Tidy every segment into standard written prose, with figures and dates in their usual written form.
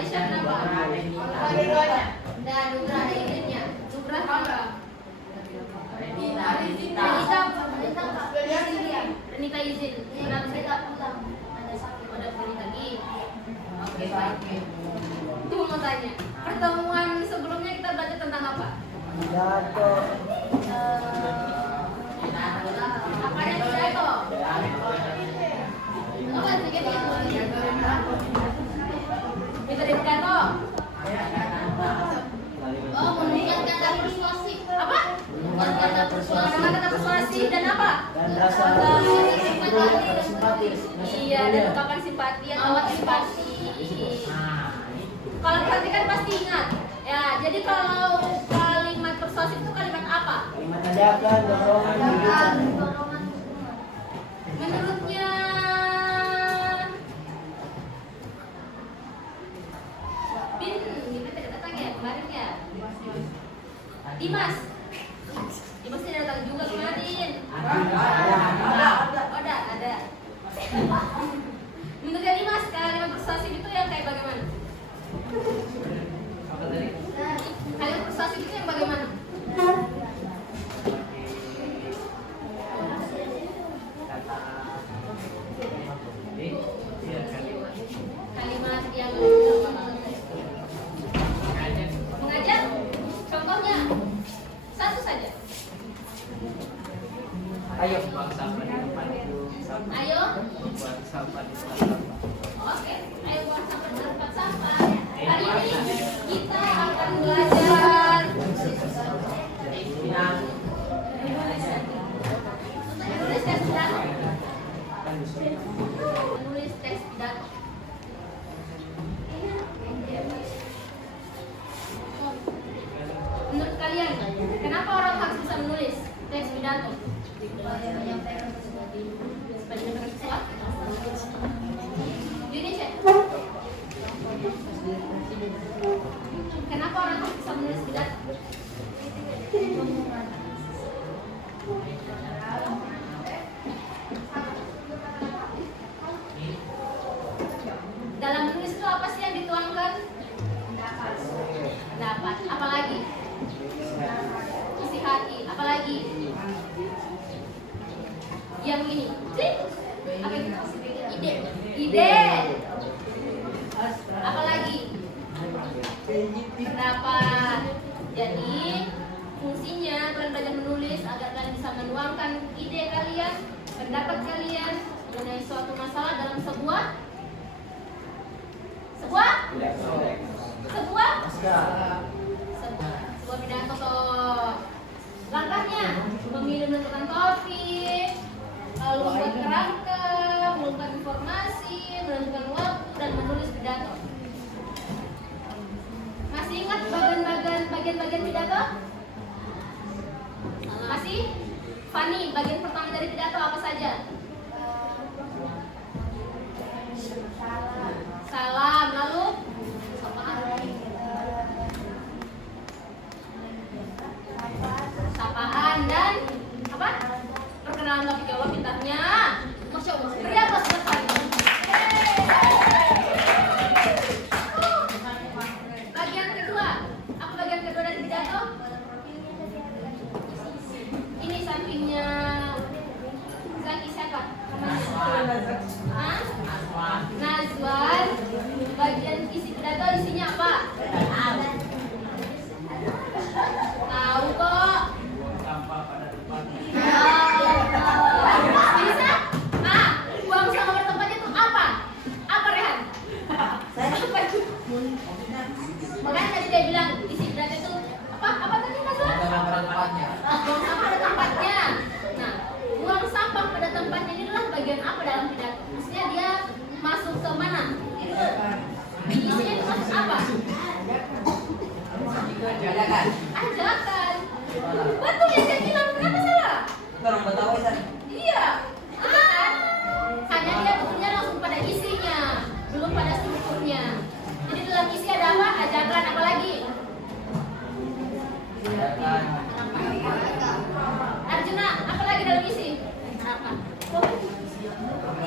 Aisyah kenapa? Dan Nugra ada izinnya. Nugra apa? Renita izin. Kenapa Renita pulang? Ada Renita lagi. Oke, baik. Itu mau tanya. Pertemuan sebelumnya kita belajar tentang apa? Pidato. Apa yang pidato? Apa sih gitu? Itu dari pidato. Oh, menunjukkan kata persuasif. Apa? Kata persuasif dan apa? Dan rasa simpatis. Iya, dan ungkapan simpati atau simpati. Kalau perhatikan pasti ingat. Ya, jadi kalau kalimat persuasif itu kalimat apa? Kalimat ajakan, dorongan, hidupan. Menurutnya Bin, kita tidak datang ya kemarin ya. Dimas tidak datang juga kemarin. Ada. Menurutnya Dimas, kalimat persuasif itu yang kayak bagaimana? Kalimat persuasif itu yang bagaimana? Kalimat yang mengajak. Contohnya satu saja. Ayo. Ayo. Oke, ayo buang sampah di tempat sampah. Hari ini kita akan belajar menulis teks pidato. Menulis teks pidato. Menurut kalian, kenapa orang harus bisa menulis teks pidato? Supaya menyampaikan sesuatu. Indonesia. Kenapa orang harus bisa menulis pidato? Dalam menulis itu apa sih yang dituangkan? Pendapat. Apalagi? Isi hati. Apalagi? Yang ini. Apa itu? Ide. Apalagi? Pendapat. Jadi fungsinya kalian belajar menulis agar kalian bisa menuangkan ide kalian, pendapat kalian mengenai suatu masalah dalam sebuah pidato. Langkahnya memilih menentukan topik, lalu membuat kerangka, mengumumkan informasi, menentukan waktu, dan menulis pidato. Masih ingat bagian-bagian pidato? Masih? Fani, bagian pertama dari pidato apa saja? Salam, lalu sapaan dan apa? Perkenalan topik. Ya Allah, pintarnya. Masya Allah, beri aplaus buat Fani. Bagian kedua, apa bagian kedua dari pidato? Ini sampingnya Zaki siapa? Nazwan. Bagian isi pidato isinya apa? Tahu kok. Bisa? Buang sampah pada tempatnya itu apa? Apa Rehan? Makanya tadi dia bilang isi pidato itu apa tadi Nazwan? Buang sampah pada tempatnya. Nah, buang sampah pada tempatnya ini adalah bagian apa dalam pidato? Maksudnya dia masuk ke mana? Isinya itu masuk apa? Ajakan. Betul yang saya bilang, kenapa salah? Orang Betawi kan? Iya. Kan? Hanya dia betulnya langsung pada isinya, belum pada strukturnya. Jadi dalam isi ada apa? Ajakan, apa lagi? Arjuna, apa lagi dalam isi? Apa?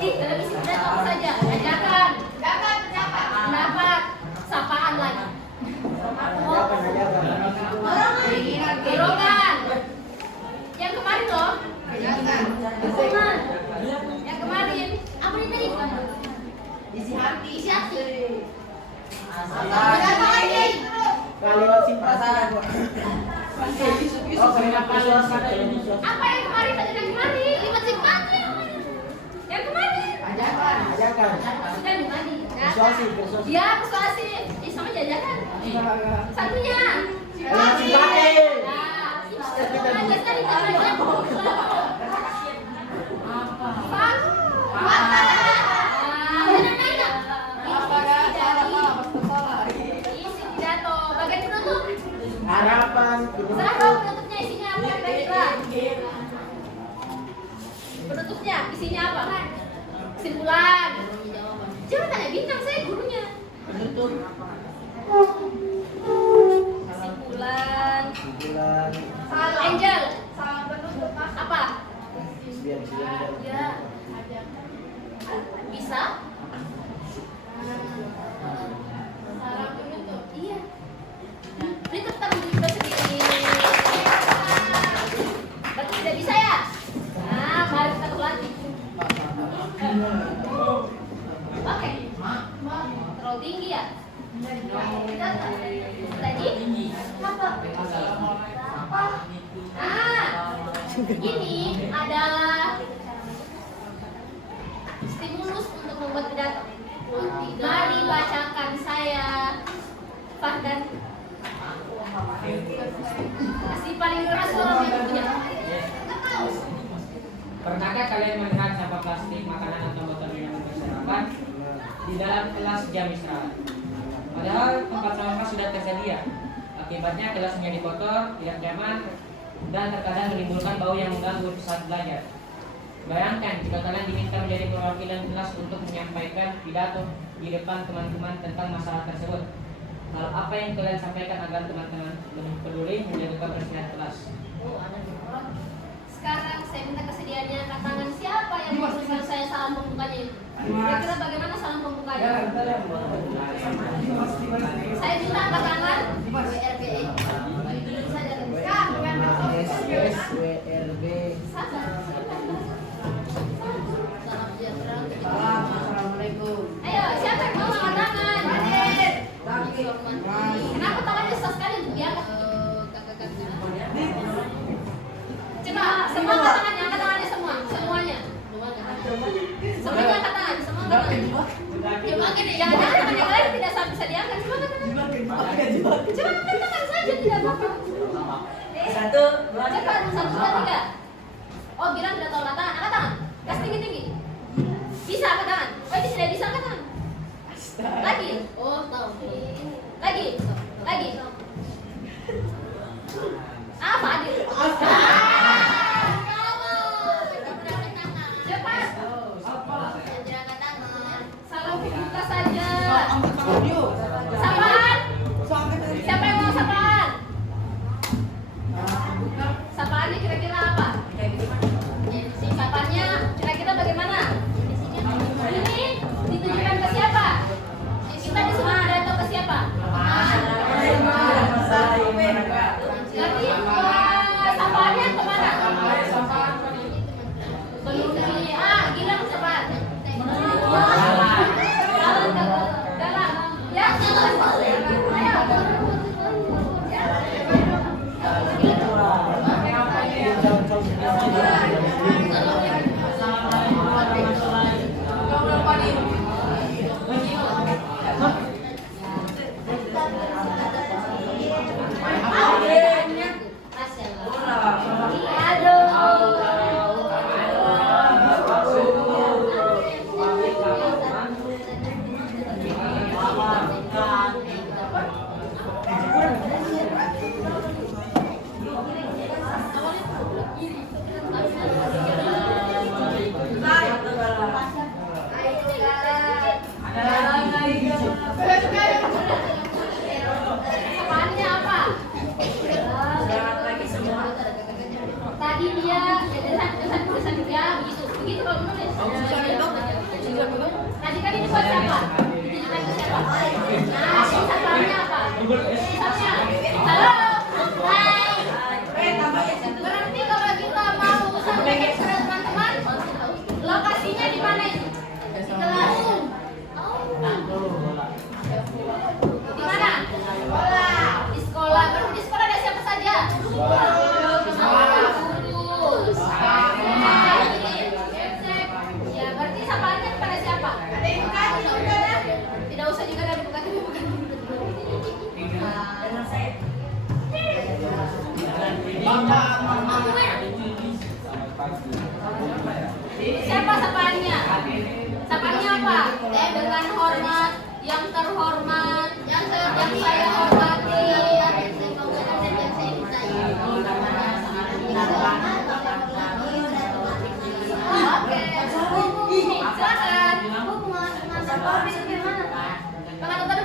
Dalam isi pidato apa saja? Ajakan, pendapat, Kalimat simpati. Oh, kalimat persuasi. Apa yang kemarin tadi yang kemarin? Lima simpati. Yang kemarin. Ajakan. Sudah tadi. Persuasi. Ya, persuasi. Ini sama jajakan. Satunya. Kalimat simpati. Nah, tadi namanya. Isi pidato. Bagian penutup. Harapan. Zahra, penutupnya isinya apa kira-kira? Penutupnya isinya apa? Kesimpulan. Jangan tanya bintang, saya gurunya. Penutup. Kesimpulan. Bulan. Angel. Apa? Biar. Ya. Bisa? Iya. Ini tetap juga sendiri. Berarti tidak bisa ya? Nah, mari kita berlatih. Oke. Terlalu tinggi ya? Tadi? Apa? Ini adalah stimulus untuk membuat pidato. Mari bacakan saya Fardan. Kasih paling keras suara yang punya. Pernahkah kalian melihat sampah plastik, makanan atau botol minuman berserakan di dalam kelas jam istirahat? Padahal tempat sampah sudah tersedia. Akibatnya kelas menjadi kotor, tidak nyaman, dan terkadang menimbulkan bau yang mengganggu saat belajar. Bayangkan jika kalian diminta menjadi perwakilan kelas untuk menyampaikan pidato di depan teman-teman tentang masalah tersebut. Hal apa yang kalian sampaikan agar teman-teman lebih peduli menjaga kebersihan kelas? Sekarang saya minta kesediaannya angkat tangan siapa yang mau berikan saya salam pembukanya itu. Kira-kira bagaimana salam pembukanya? Saya minta angkat tangan. WRBE. SWRB. Assalamualaikum. Ayo, siapa yang mau angkat tangan? Kenapa tangannya susah sekali untuk diangkat? Coba, semua angkat tangannya semua, semuanya. Semuanya angkat tangan, semua angkat tangan. Coba gini, jangan-jangan tangan yang lain tidak bisa diangkat. Coba angkat tangan. Coba angkat tangan saja, tidak apa-apa. Satu, dua, Cepat, 1, 2, 3. Oh, bilang tidak tahu angkat tangan, angkat tangan. Gas tinggi-tinggi. Bisa angkat tangan. Oh, ini tidak bisa angkat tangan. Lagi. Oh, tahu. Lagi. Apa adil? Cepat. Salam buka saja. Sapaan? Siapa yang mau sapaan? Sapaannya kira-kira apa? Sapaannya kira-kira bagaimana? Ini ditujukan ke siapa? Kita disuruh pidato ke siapa? dengan hormat yang terhormat, yang saya hormati. Oke, silakan. Pengantar topik bagaimana? Pengantar topik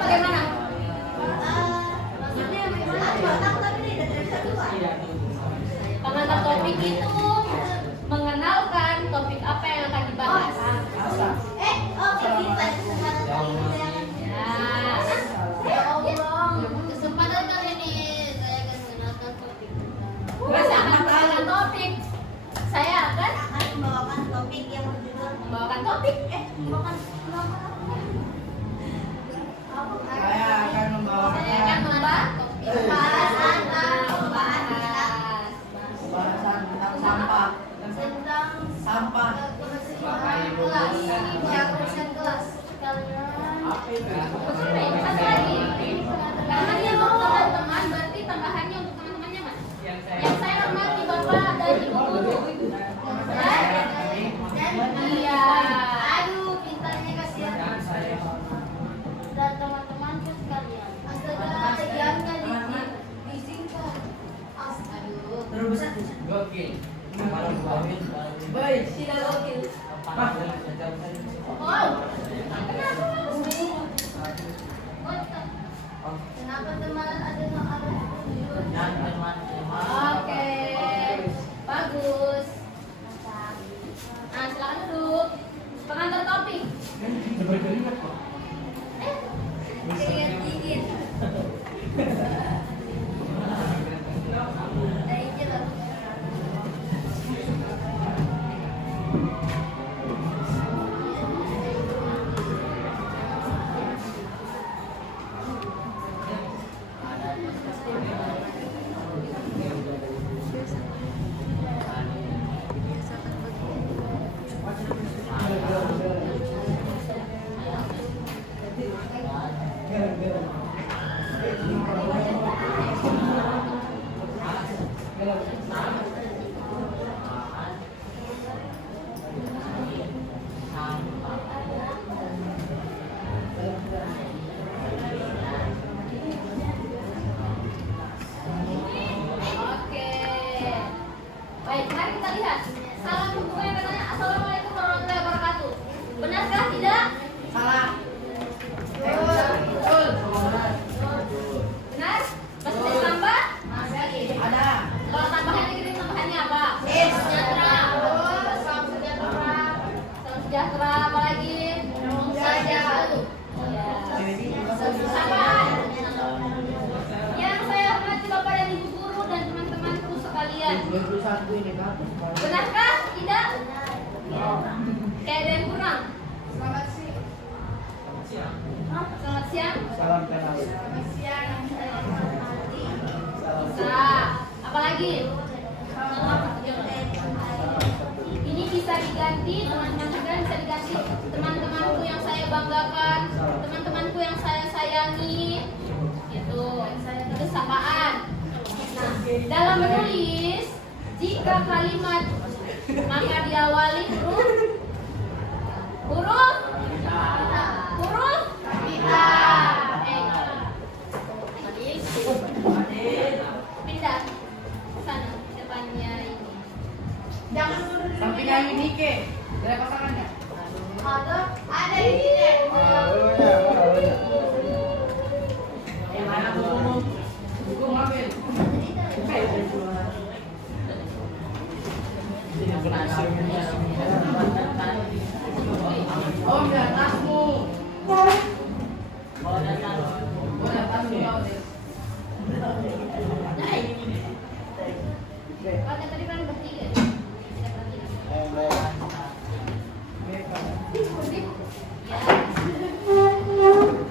bagaimana? Pengantar topik itu mengenalkan topik apa yang akan dibahas. Kesempatan kali ini saya akan mengenalkan topik. Saya akan mengenalkan topik. Saya akan membawakan topik yang berjudul membawakan topik. Saya akan membawakan Saya akan membahas pembahasan tentang sampah. tentang Sampah. kebersihan kelas. Betul nih, satu lagi. Karena dia untuk teman-teman, berarti tambahannya untuk teman-temannya mas. Yang saya hormati bapak dan ibu guru. Iya. Aduh, pintarnya kasihan. Dan teman-temanku sekalian. Astaga, sekiannya disingkat. Aduh. Terbesar. Gokil. Baik. Tidak gokil. Pak. Oh, kenapa mas? Kenapa teman ada Oke, bagus. Nah, silakan duduk. Pengantar topik. keringat dingin? Dikit lah. Oke. Baik, mari kita lihat. Salam pembuka yang katanya Assalamualaikum warahmatullahi wabarakatuh. Benarkah tidak? Salah. Benar? Masih ada tambah? Ada. Kalau tambahannya kita tambahannya apa? Sejahtera. Salam sejahtera. Salam sejahtera. Apa lagi? Saja. Sapaan. Yang saya hormati Bapak dan Ibu guru dan teman-temanku sekalian. 21 ini kan. Benarkah? Tidak? Kayak ada yang kurang. Selamat siang. Salam kenal. Bisa. Apalagi? Ini bisa diganti, teman-teman sekalian bisa diganti. Teman-temanku yang saya banggakan, teman-temanku yang saya sayangi, itu sapaan. Nah, dalam menulis, jika kalimat maka diawali huruf kita. Pindah sana depannya ini. Jangan Sampingnya ini ke. Ada pasangannya. Ada di sini. Mana buku? Buku ambil. Oh, udah tasmu. Udah tasmu. Ada tadi kan bertiga. Tidak bertiga. Ya.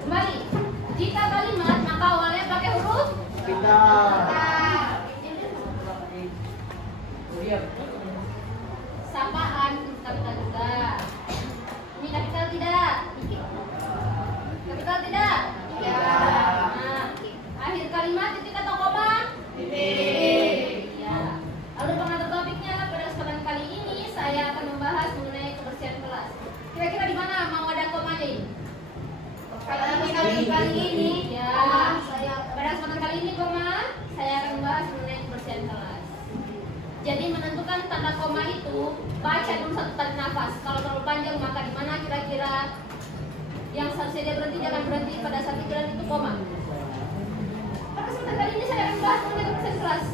Kembali. Jika kalimat maka awalnya pakai huruf Kita. sapaan kapital juga. Ini kapital tidak? tanda koma itu baca dulu satu tarik nafas. Kalau terlalu panjang maka di mana kira-kira yang seharusnya dia berhenti, jangan berhenti pada saat pikiran itu koma. Pada kesempatan kali ini saya akan bahas mengenai kebersihan kelas.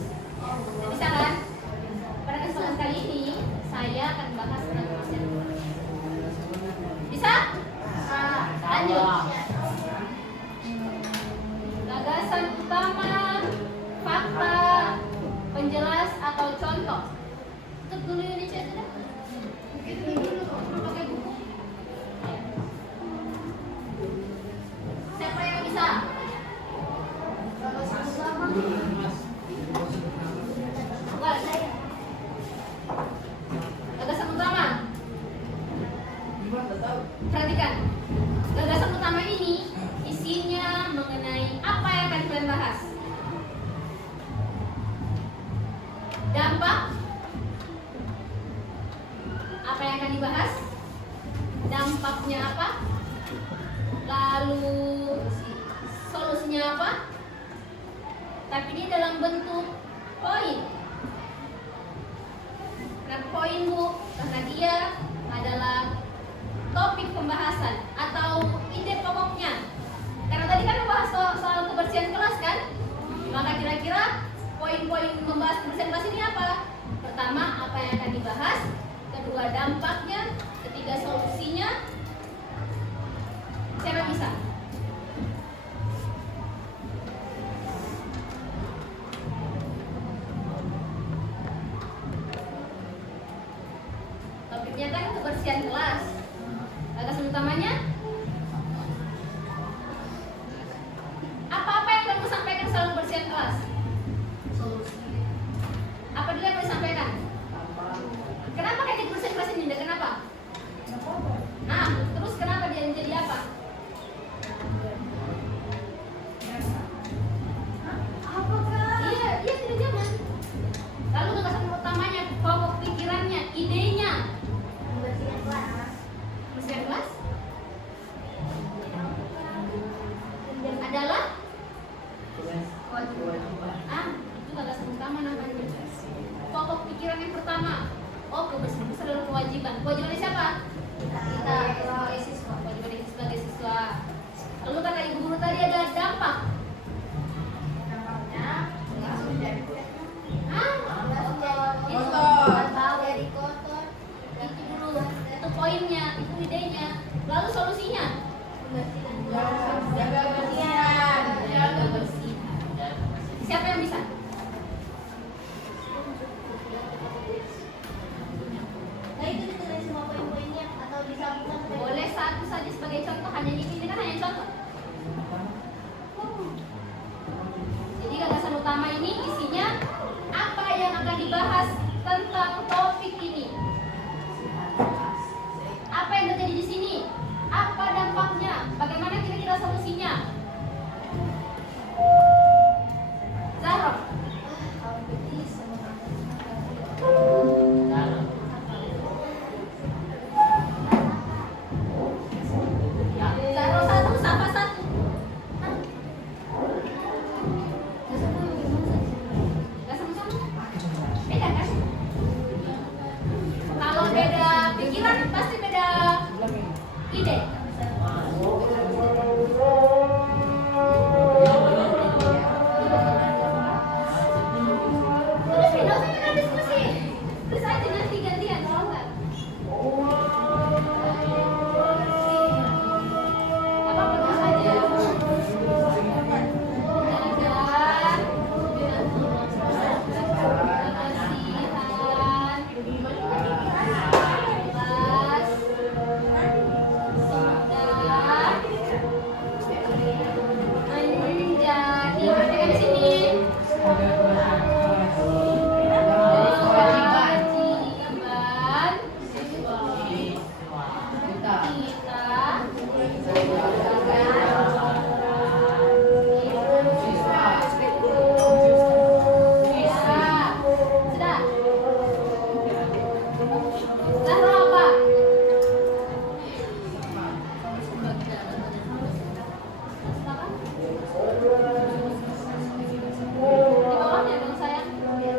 Bisa kan? Pada kesempatan kali ini saya akan bahas tentang kebersihan kelas. Bisa? Lanjut. Gagasan utama, fakta, penjelas atau contoh. Tutup dulu ini chat dah. Mungkin dulu pakai buku. Siapa yang bisa? Bukan saya. Gagasan utama. Perhatikan. Gagasan utama ini isinya mengenai apa yang akan kalian bahas. Dampak. Apa yang akan dibahas? Dampaknya apa? Lalu solusinya apa? Tapi ini dalam bentuk poin. Kenapa poin, Bu? Karena dia adalah topik pembahasan atau ide pokoknya. Karena tadi kan membahas soal kebersihan kelas kan? Maka kira-kira poin-poin membahas kebersihan kelas ini apa? Pertama, apa yang akan dibahas? Kedua, dampaknya. Ketiga, solusinya. Siapa bisa? Topiknya kan kebersihan kelas. Gagasan utamanya apa-apa yang kamu sampaikan soal kebersihan kelas? Apa dulu yang mau disampaikan? Kenapa kayak kebersihan kelas ini? Dan kenapa? Nah, terus kenapa dia menjadi apa? Iya, tidak zaman. Lalu gagasan utamanya, pokok pikirannya, idenya. Kebersihan kelas. Kebersihan kelas adalah itu gagasan utama namanya. Pokok pikiran yang pertama. Oh, kebersihan kelas adalah kewajiban. Kewajiban siapa? Kita sebagai siswa. Kewajiban kita sebagai siswa. Lalu kata ibu guru tadi ada dampak. Dampaknya langsung jadi kotor. Itu Dari kotor. itu dulu. Itu poinnya, itu idenya. Lalu solusinya? Jaga kebersihan. Jaga kebersihan. Siapa yang bisa? Nah itu ditulis semua poin-poinnya atau disambungkan ke Boleh satu saja sebagai contoh, hanya ini kan hanya contoh. Jadi gagasan utama ini isinya apa yang akan dibahas tentang topik ini. Apa yang terjadi di sini? Apa dampaknya? Bagaimana kira-kira solusinya? Zahra. Zahra satu, Safa satu. Gak sama-sama? Beda kan? Kalau beda pikiran pasti beda ide. Terus tidak usah kita diskusi. Terus aja nanti gantian kalau enggak. Apa terus aja. Di bawahnya dong sayang. Iya.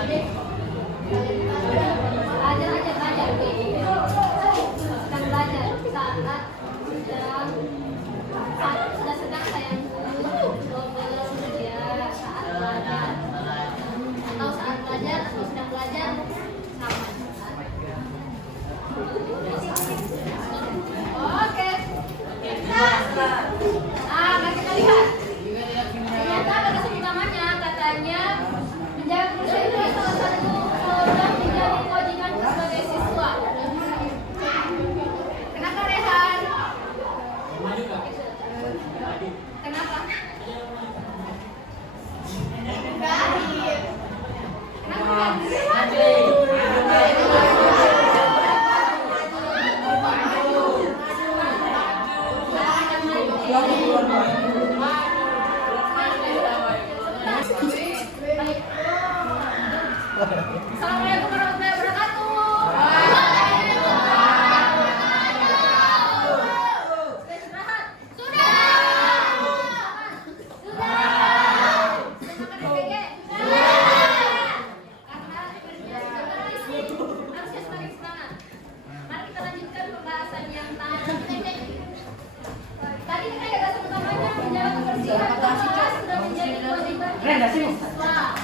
Belajar aja belajar. Sedang belajar saat sedang sayangku belum ya saat belajar atau saat belajar atau sedang belajar sama. Oke. Mari kita lihat. Ternyata batasan utamanya katanya menjaga kebersihan itu salah satu program menjadi kewajiban sebagai siswa. Kenapa Rehan? Kenapa? Assalamualaikum warahmatullahi wabarakatuh. Istirahat. Sudah. Makan SPG. Karena harusnya semakin semangat. Mari kita lanjutkan pembahasan yang tadi. Tadi kita gagasan utamanya menjaga kebersihan kelas sudah menjadi kewajiban siswa.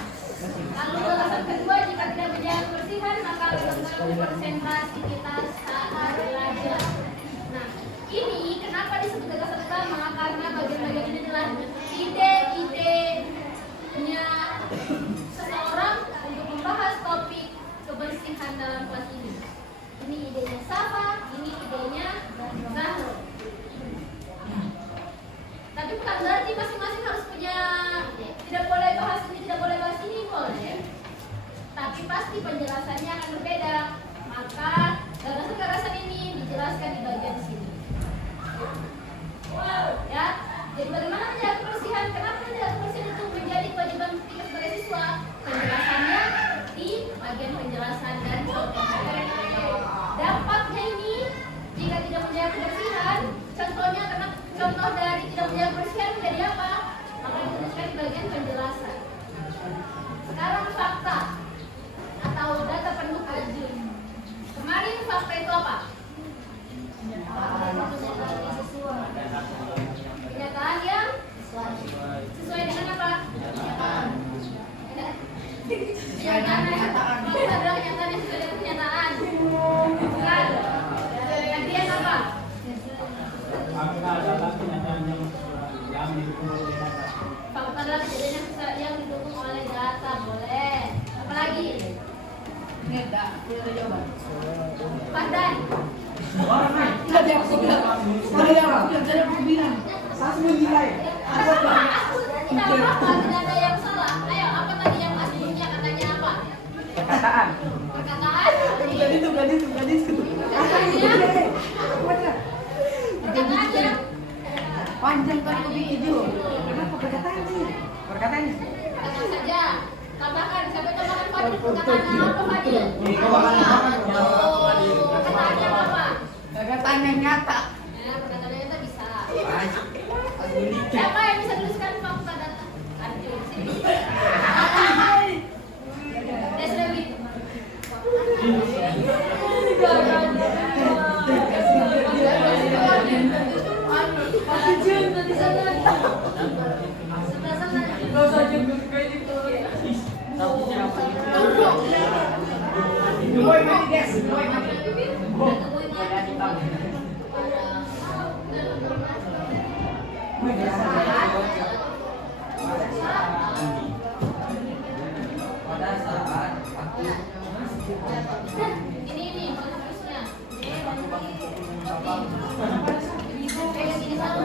Lalu batasan kedua, jika tidak menjaga kebersihan maka mengganggu konsentrasi kita saat belajar. Nah, ini kenapa disebut gagasan utama? Karena bagian-bagian ini adalah ide-idenya seseorang untuk membahas topik kebersihan dalam kelas ini. Ini idenya Safa, ini idenya Zahro. Tapi bukan berarti masing-masing harus punya, tidak boleh bahas ini, tidak boleh bahas ini, boleh. Tapi pasti penjelasannya akan berbeda. Maka gagasan-gagasan ini dijelaskan di bagian sini. Ya, jadi bagaimana menjaga kebersihan? Kenapa menjaga kebersihan itu menjadi kewajiban kita sebagai siswa? Penjelasannya di bagian penjelasan dan contohnya. Dampaknya ini jika tidak menjaga kebersihan, contohnya karena contoh dari tidak menjaga kebersihan menjadi apa? Maka disebutkan di bagian penjelasan. Sekarang fakta atau data pendukung. Kemarin fakta itu apa? Kenyataan yang sesuai dengan apa? Kenyataan. Itu adalah kenyataan yang sesuai dengan kenyataan. Bukan. Kemudian apa? Fakta adalah kejadian yang didukung oleh data, boleh. Apalagi? Pandan. Tadi aku bilang. Saya menilai. Tidak apa-apa, tidak ada yang salah. Ayo, apa tadi yang aslinya katanya apa? Perkataan. Perkataan? Gadis. Perkataannya? Panjang kali kopi hijau. Kenapa perkataan sih? Perkataannya. Kata saja. Tambahkan, siapa tambahkan Fadil? Perkataan apa Fadil? Perkataannya apa? Perkataan yang nyata. Perkataan yang nyata bisa. Siapa yang bisa tuliskan fakta data? Arjun, sini. Deslewi. Pada saat aku Ini terusnya. Pegang ini satu.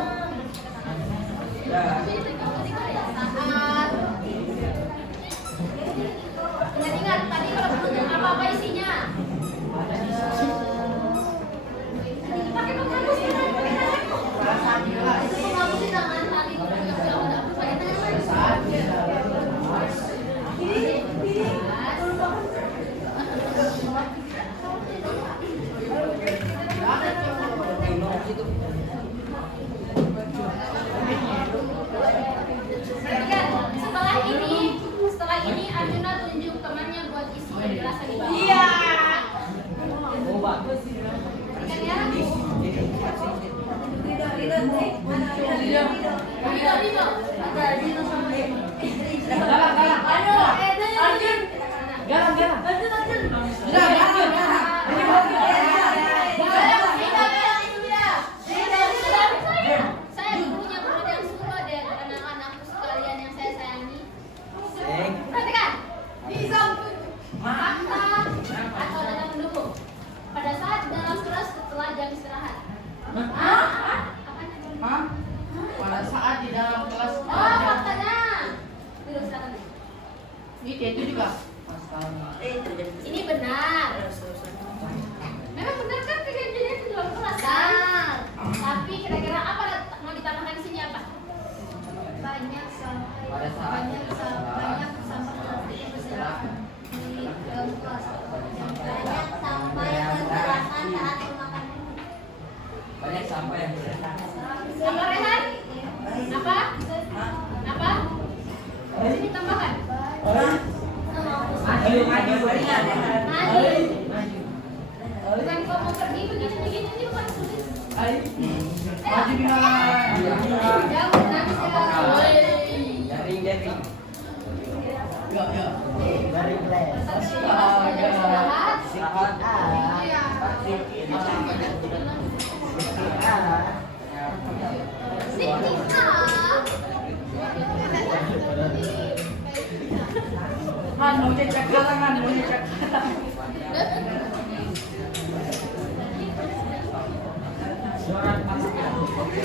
Ingat tadi kalau apa isinya? Itu juga. Ini benar. Memang benar kan kejadian itu dalam kelas kan? Tapi kira-kira apa mau ditambahkan di sini apa? Banyak sampah Pada saat banyak sampah plastik yang berserakan di dalam kelas. Banyak sampah yang berserakan saat memakan. banyak sampah yang berserakan. Apa Rehan? Apa? Apa? Di sini tambahkan. Maju. Maju. Bukan kau mau pergi begini ini bukan tulis. Maju di mana? Jauh nanti saya. Jaring. Ya. Istirahat. Istirahat. Mau cek kalangan, mau cek. Suara masuk. Oke.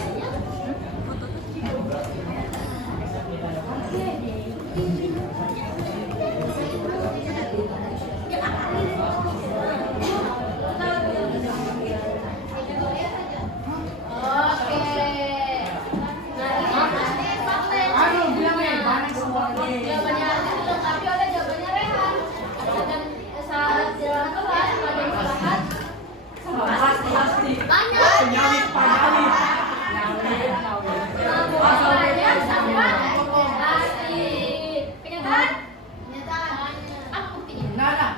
Nah, ini fakta yang Aduh, bilang banyak semuanya. jawabannya dilengkapi oleh jawabannya Rehan. Dan saat jalan kelas pada istirahat Plastik. banyak. Penyawit. Masalahnya sama plastik. Kenyataan? Apa buktinya? Nana.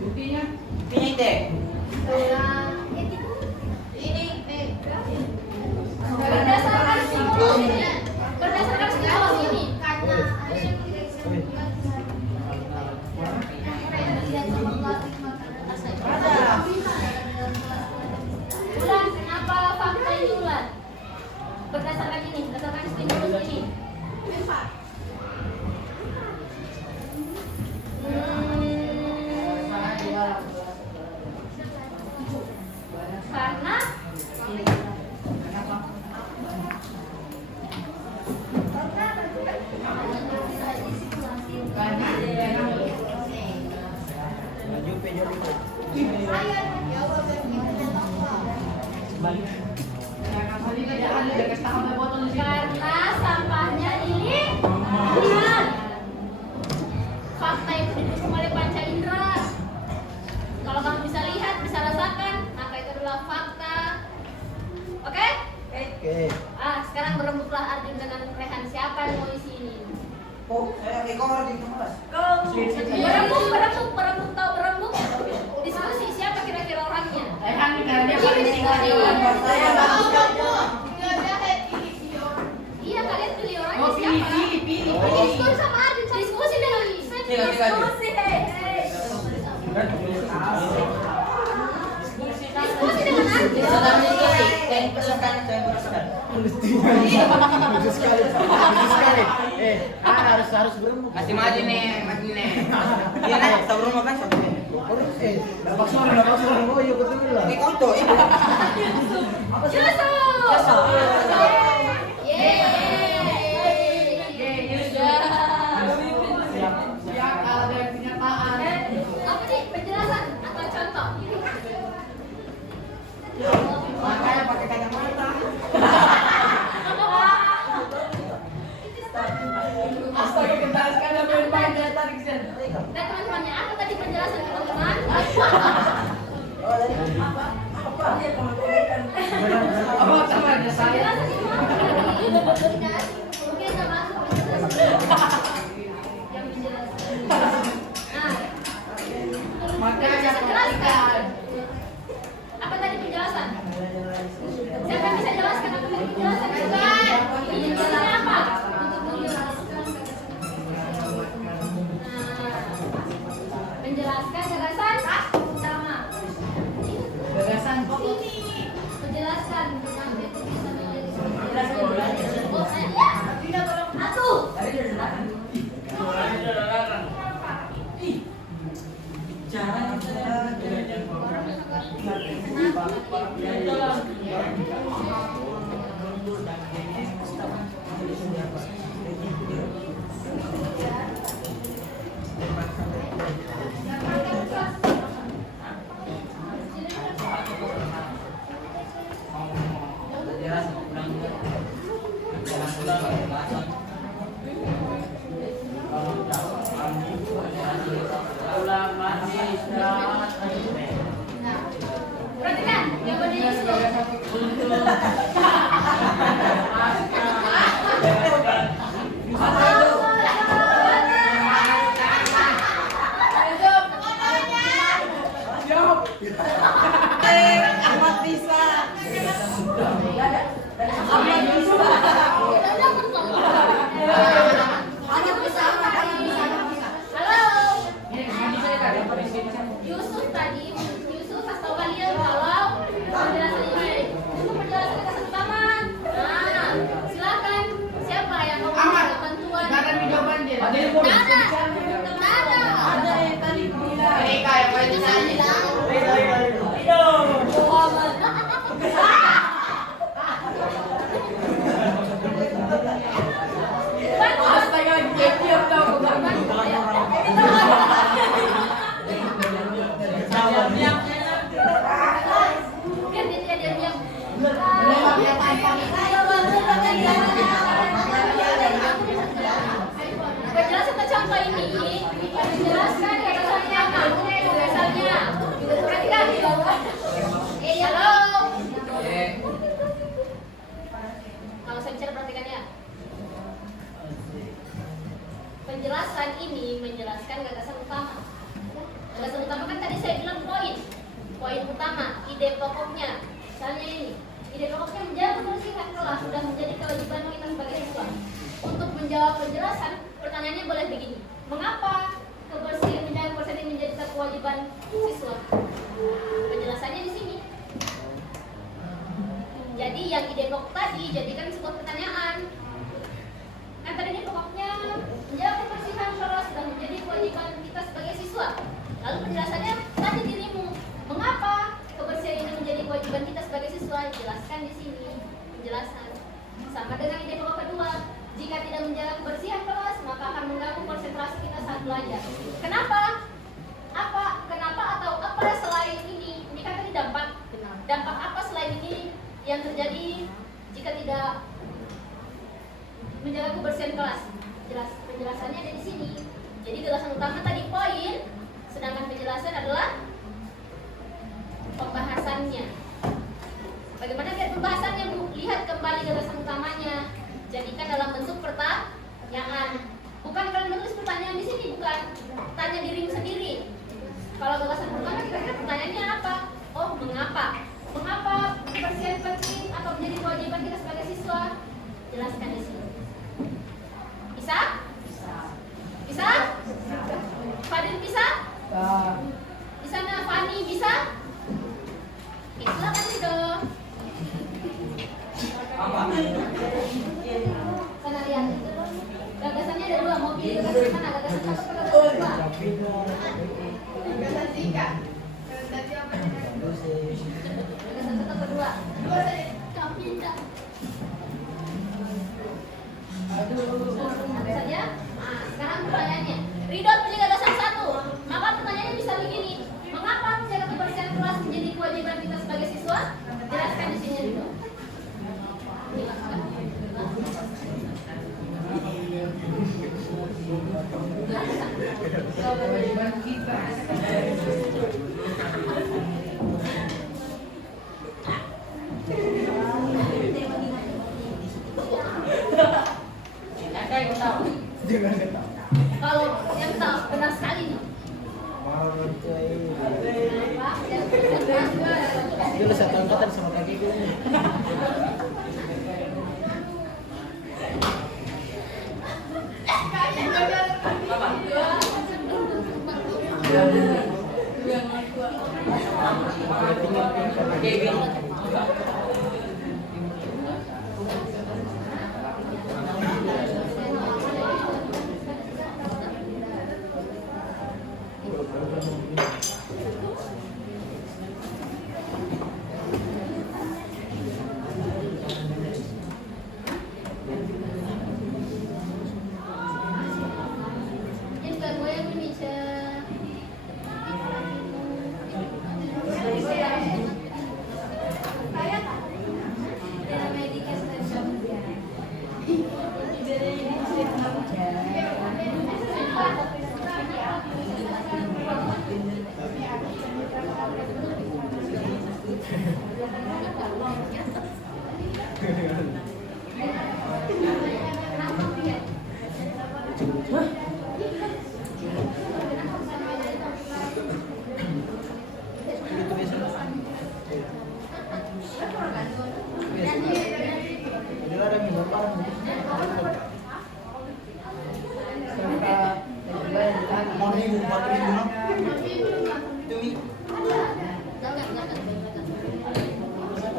Buktinya? Berdasarkan stimulus ini. Berdasarkan stimulus ini. Ulan, kenapa fakta ini Ulan? Berdasarkan ini, berdasarkan stimulus ini. Karena karena sampahnya ini benar. Fakta itu didukung oleh panca indera. Kalau kamu bisa lihat, bisa rasakan, maka itu adalah fakta. Oke? Sekarang berembuklah Arjun dengan Rehan. Siapa yang mau isi ini? Berembuk, tahu berembuk? Diskusi siapa kira-kira orangnya? Rehan karena dia paling singkat jawaban. Iya, kalian pilih orangnya Oh, siapa? pilih. Diskusi sama Arjun, diskusi dengan diskusi dengan Arjun. Harus berembuk. Masih maju nih. Iya, nah, sabar rumah kan sabar. Dapat suara. Oh iya betul lah. Ini konto, iya. Yusuf. Siap ada yang kenyataan. Apa nih penjelasan atau contoh? Makanya pakai kacamata. Astaga, kental sekali apa yang paling dia tarik sen. Dan teman-temannya apa tadi penjelasan teman-teman? Apa temannya saya? Penjelasan itu apa? Mungkin nggak masuk penjelasan. Yang menjelaskan. Nah, Makanya bisa aku jelaskan. Apa tadi penjelasan? Siapa bisa jelaskan apa tadi penjelasan? Ini penjelasan apa? Untuk menjelaskan menjelaskan gagasan utama. Gagasan Menjelaskan kenapa itu bisa menjadi seperti itu. Oh, ya. Ada yang tadi bilang. Astaga, diam tau kebangan. Penjelasan contoh ini menjelaskan kata-katanya apa? Misalnya, perhatikan. Halo. Kalau saya bicara perhatikan ya. Penjelasan ini menjelaskan gagasan utama. Gagasan utama kan tadi saya bilang poin utama, ide pokoknya. Misalnya ini, ide pokoknya menjaga kebersihan kelas sudah menjadi kewajiban kita sebagai siswa. Untuk menjawab penjelasan, pertanyaannya boleh begini: mengapa menjaga kebersihan ini menjadi kewajiban siswa? Penjelasannya di sini. Jadi yang ide pokok tadi jadikan sebuah pertanyaan. Kan tadi ini pokoknya menjaga kebersihan kelas sudah menjadi kewajiban kita sebagai siswa. Lalu penjelasannya tanya dirimu, mengapa kebersihan ini menjadi kewajiban kita sebagai siswa? Jelaskan di sini penjelasan. Sama dengan ide pokok kedua, jika tidak menjaga kebersihan kelas, maka akan mengganggu konsentrasi kita saat belajar. Kenapa? Kenapa atau apa selain ini? Ini kan tadi dampak. Dampak apa selain ini yang terjadi jika tidak menjaga kebersihan kelas? Penjelasannya ada di sini. Jadi gagasan utama tadi poin, sedangkan penjelasan adalah pembahasannya. Bagaimana lihat pembahasannya, Bu? Lihat kembali gagasan utamanya. Jadikan dalam bentuk pertanyaan. Bukan kalian menulis pertanyaan di sini, bukan. Tanya dirimu sendiri. Kalau gagasan pertama kira-kira pertanyaannya apa? Oh, mengapa? Mengapa kebersihan penting atau menjadi kewajiban kita sebagai siswa? Jelaskan di sini. Bisa? Bisa? Fadil bisa? Di sana Fani bisa? Oke, silakan Rido. Sana lihat. Gagasannya ada dua, mau pilih gagasan mana? Gagasan satu atau gagasan dua? Gagasan tiga. Gagasan satu atau dua? Kami tidak. Satu saja. Nah, sekarang pertanyaannya. Ridho pilih gagasan satu. Maka pertanyaannya bisa begini: mengapa menjaga kebersihan kelas menjadi kewajiban kita sebagai siswa? Jelaskan di sini, Ridho. Jelaskan. Kewajiban kita. Ada yang tahu? Kalau yang tahu benar sekali nih. Dulu satu angkatan sama kaki gue.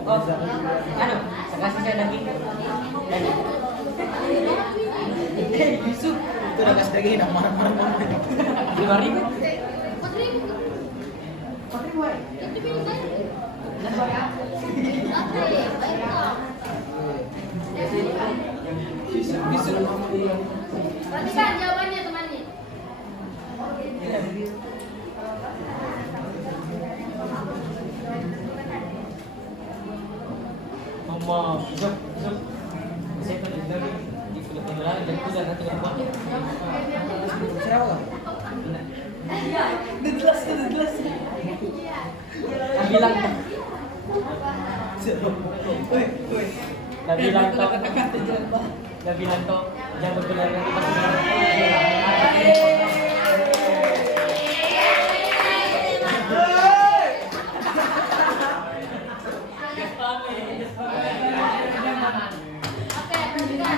Oh, saya kasih saya daging. Yusuf. Itu udah kasih lagi nak marah-marah. 5.000. 4.000. Pakai gue. Itu bilang kan? Oke, baiklah. Perhatikan jawabannya temannya. Mama, zup. Saya kan dari di Filipina dan kuda nanti apa? Siapa kan? Degelas. Bilang Woi. bilang toh jangan berbilang nanti pas Oke, perhatikan.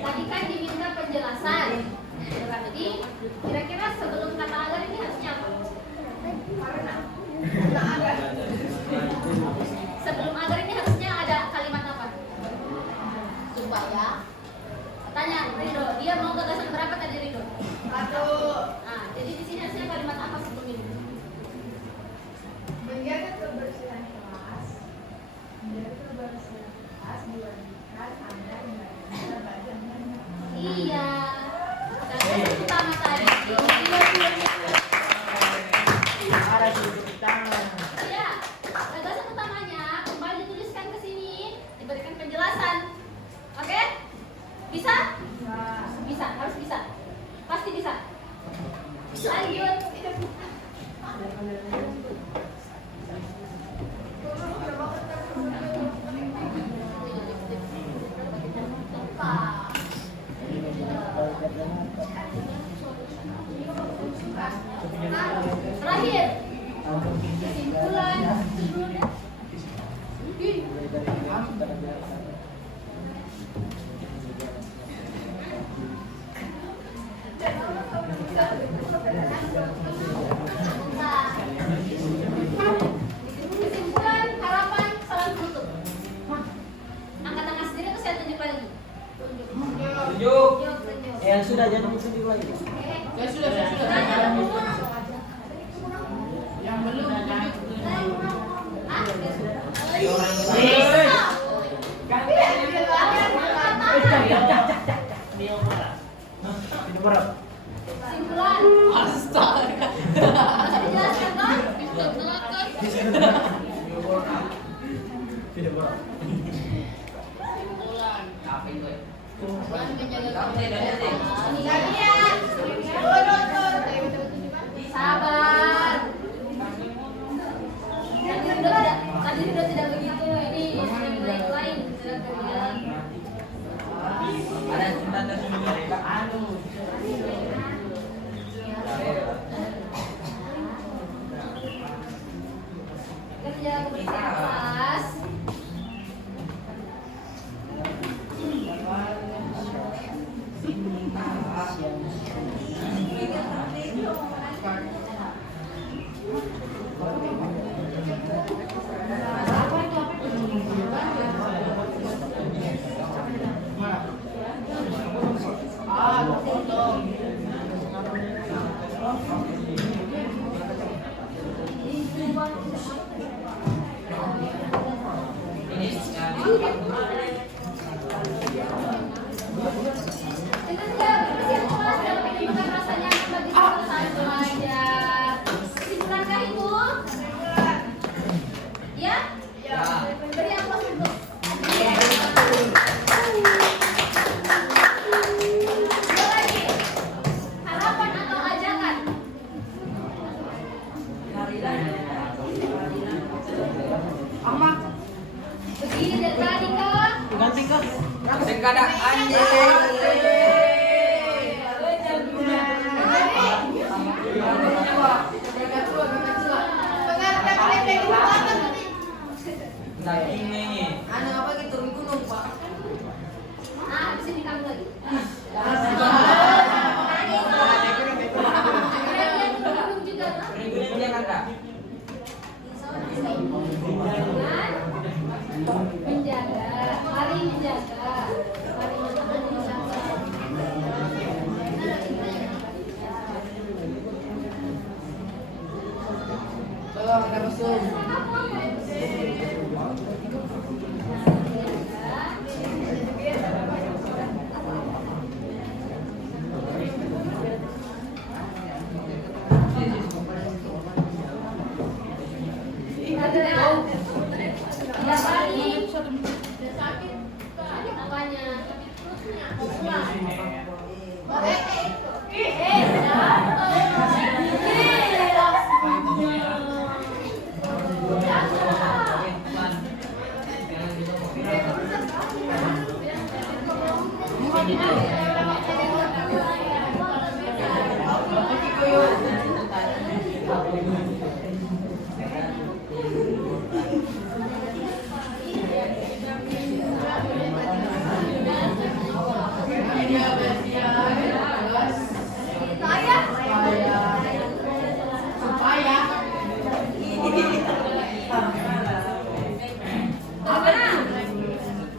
Tadi kan diminta penjelasan. Jadi, kira-kira sebelum kata agar ini harusnya apa? Sebelum agar ini harusnya ada kalimat apa? Supaya. Tanya Rido, dia mau gagasan berapa tadi Rido? 1. Nah, jadi di sini harusnya kalimat apa sebelum ini? Menjaga kebersihan kelas, dibandingkan Anda dengan badan. Iya. Gagasan utama tadi. Iya. Gagasan utamanya kembali dituliskan ke sini, diberikan penjelasan. Oke? Bisa? Bisa, harus bisa. Pasti bisa. Lanjut. Terakhir, kesimpulan. Kesimpulan, harapan, salam penutup. Angkat tangan sendiri atau saya tunjuk lagi? tunjuk. Tunjuk. Yang sudah jangan sedih lagi. Ya sudah. Yang belum Tidak berapa? Kesimpulan. astaga. Bisa dijelaskan kan? Tidak berapa? Sabar. Tadi sudah tidak begitu. Ini lain. Ada cinta tersembunyi. Kerja kebersihan kelas.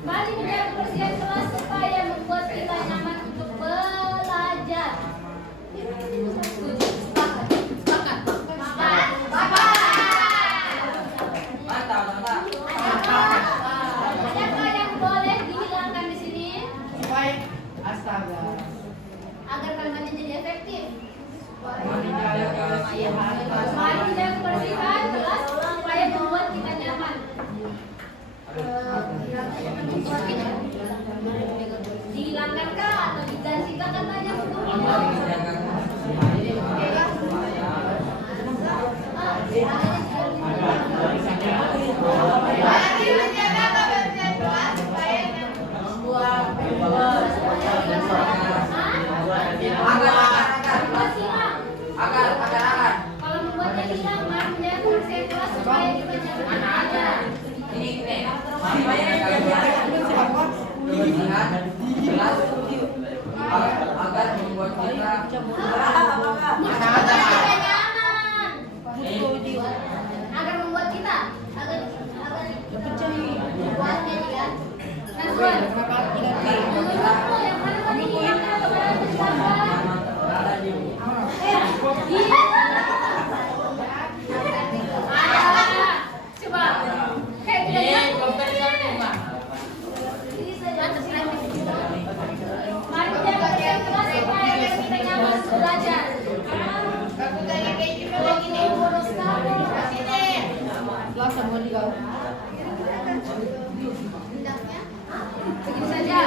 Mari menjaga kebersihan kelas supaya membuat kita nyaman untuk belajar. Sepakat. Adakah yang boleh dihilangkan di sini Astaga. agar kalimatnya jadi efektif? Mari menjaga Mari menjaga kebersihan kelas supaya membuat kita nyaman. Dihilangkankah atau digantikan katanya kalau membuatnya hilang, mari menjaga kebersihan kelas supaya kita nyaman belajar. agar membuat kita Agar membuat kita menurutmu yang mana paling hilangkan atau mana menghilangkan? Coba kayak mari menjaga kebersihan kelas supaya kita nyaman belajar. Kelas semua juga. Begini saja.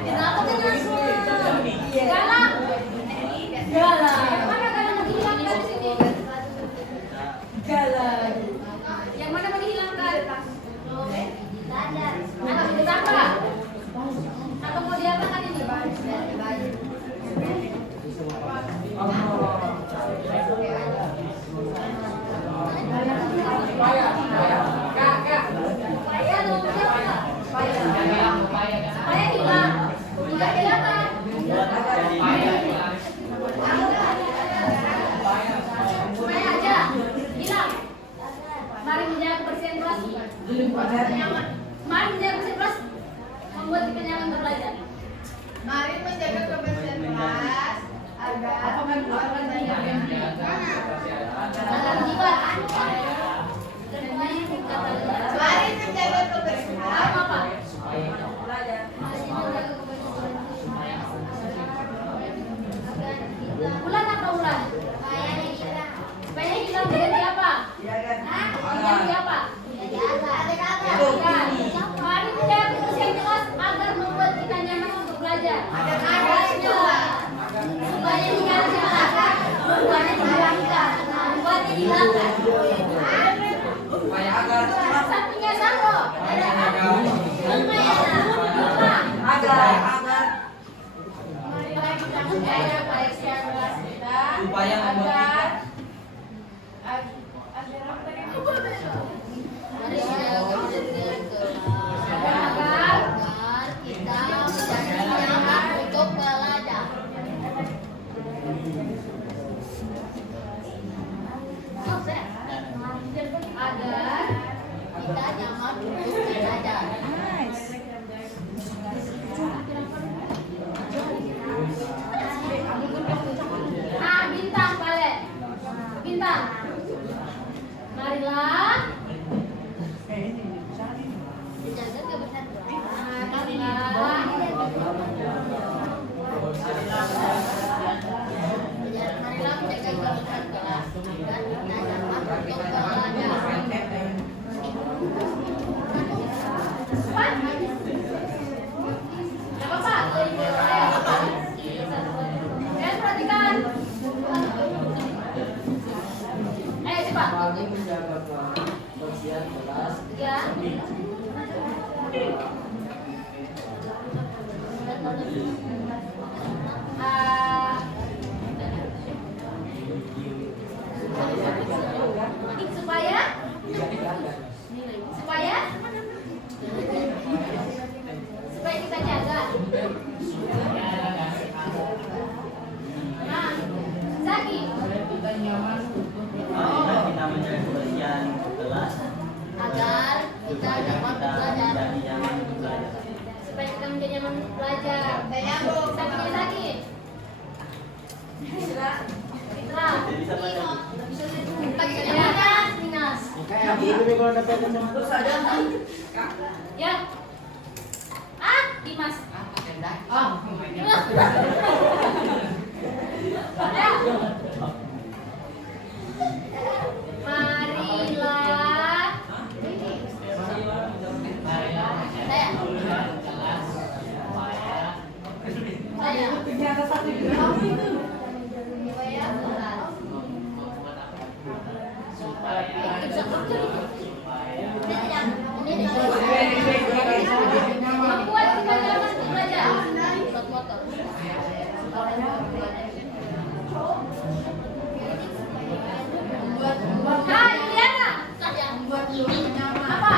Kenapa kan langsung? Galak. Yang mana galak mau dihilangkan di sini? Galak. Yang mana mau dihilangkan? Atau mau ditambah? Atau mau diapakan ini? Supaya dong, supaya hilang. Hilang apa? Supaya aja hilang. Mari menjaga kebersihan kelas. Mari menjaga kebersihan kelas membuat kita nyaman belajar. Mari menjaga kebersihan kelas agar Agar jibat. Mari menjaga kebersihan Apa? Ulan atau ulan? Supaya hilang menjadi apa? Menjadi apa? Mari menjaga kebersihan kelas agar membuat kita nyaman untuk belajar. Supaya dihilangkan. Membuat dihilangkan. supaya agar Sampingnya satu. supaya membuat Agar kita nyaman untuk belajar. Nah, bintang balik. Udah nyambung. Sakit sakit. Fitra. Minas. Ya. Ah, Dimas. Ya. Marilah. Saya. Membuat kita nyaman untuk belajar. Buat motor. Hai, Iliana. Apa?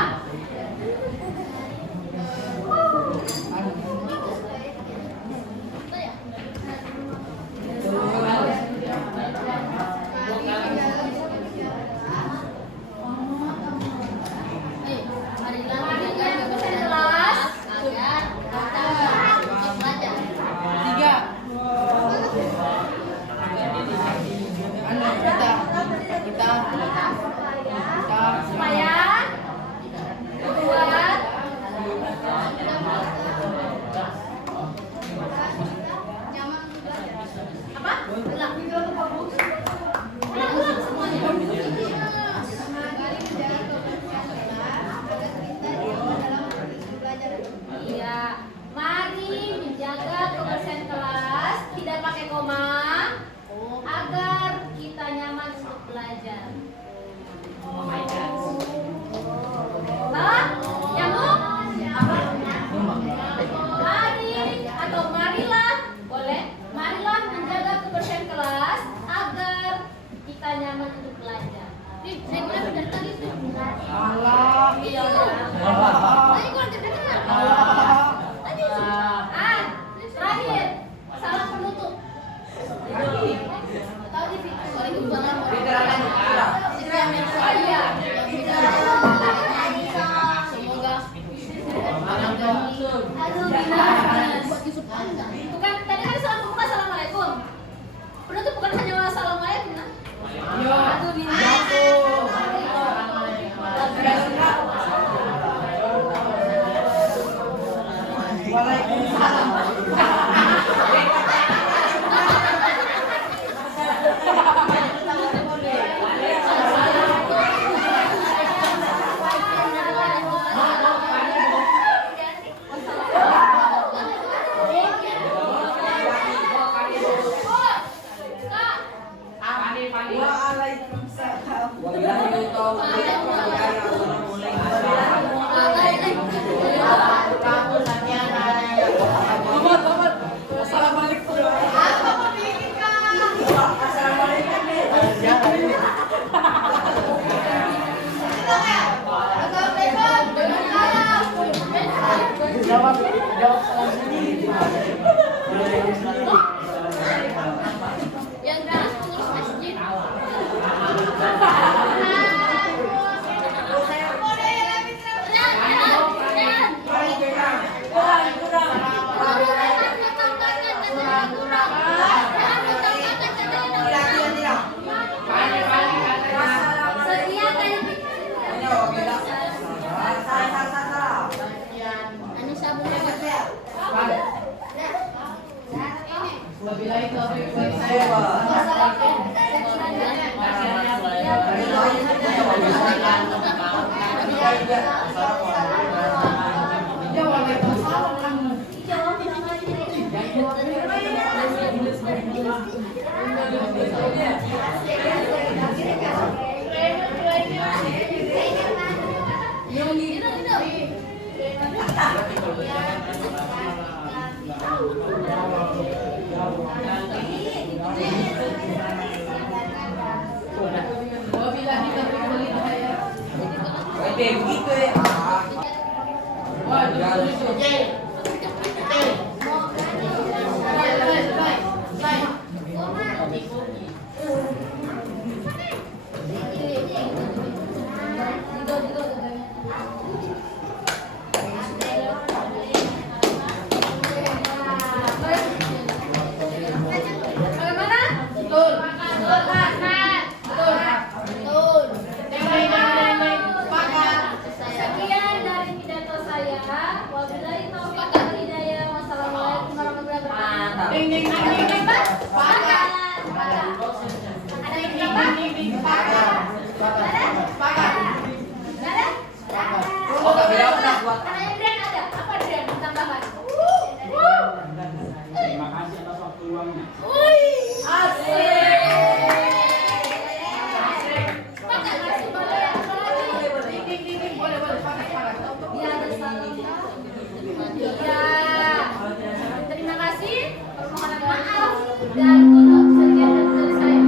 Bukan, tadi kan salam pembuka assalamualaikum. Penutup bukan hanya assalamualaikum, nah. Aduh, yang dah pengurus masjid. Begitu ya. Ding ding Ada yang ding. hebat? Sepakat. Sepakat. Ada yang Ding hebat? ding ding. Sepakat. Ada? Sepakat. Ada? Oh, tak beda udah buat. Ada yang Drian ada? Apa Drian? Tambahan. Terima kasih atas waktu luangnya. Sepakat masih boleh apa lagi? Ding ding ding ding. Boleh boleh. Sepakat sepakat. Iya, ada salam. Iya. Terima kasih. Permohonan maaf dan untuk sekian dari saya.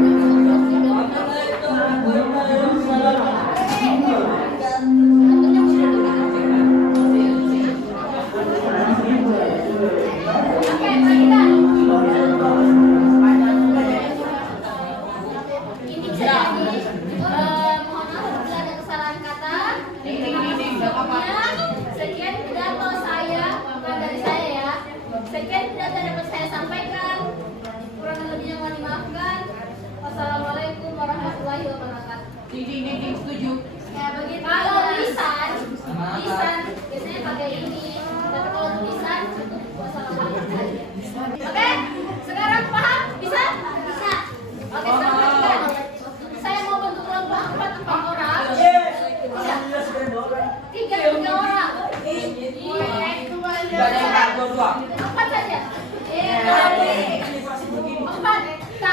Oke, Mbak ini bisa jadi mohon maaf apabila ada kesalahan kata. Sebelumnya, sekian pidato saya, bukan dari saya ya. Sekian pidato yang dapat saya sampaikan. Kurang lebihnya mohon dimaafkan. Wassalamualaikum warahmatullahi wabarakatuh. Ding ding ding ding. Setuju. Ya begitu. Kalau lisan biasanya pakai ini. Tapi kalau tulisan cukup wassalamualaikum saja. Oke, sekarang paham? Bisa? Bisa. Oke, sekarang saya mau bentuk kelompok 4 orang. Tiga orang. Banyak dua. 4 saja. 4.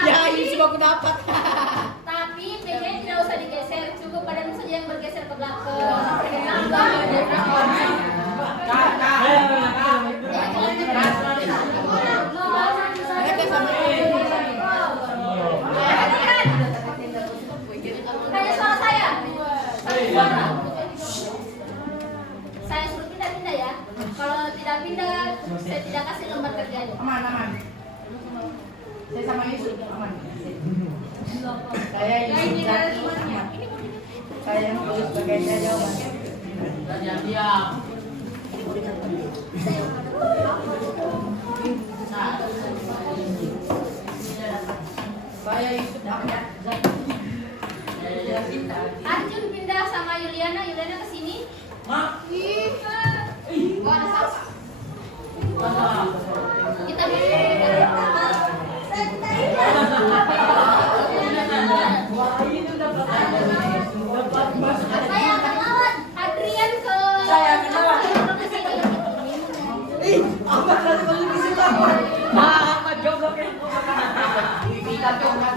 Ya, ini semua aku dapat. Tapi meja tidak usah digeser, cukup badan saja yang bergeser ke belakang. Mereka sama Hanya suara saya. Satu suara. Saya suruh pindah-pindah ya. Kalau tidak pindah, saya tidak kasih lembar kerjanya. aman aman. Saya sama Yusuf aman. Saya Yusuf Zaki aman. Saya yang tulis sebagai saya jawaban. Saya Yusuf Ahmad Zaki. Arjun pindah sama Yuliana. Yuliana ke sini. Gua ada salah. Kita saya akan lawan Adrian ke ke sini. Ahmad tadi paling bisa tahu. Kita coba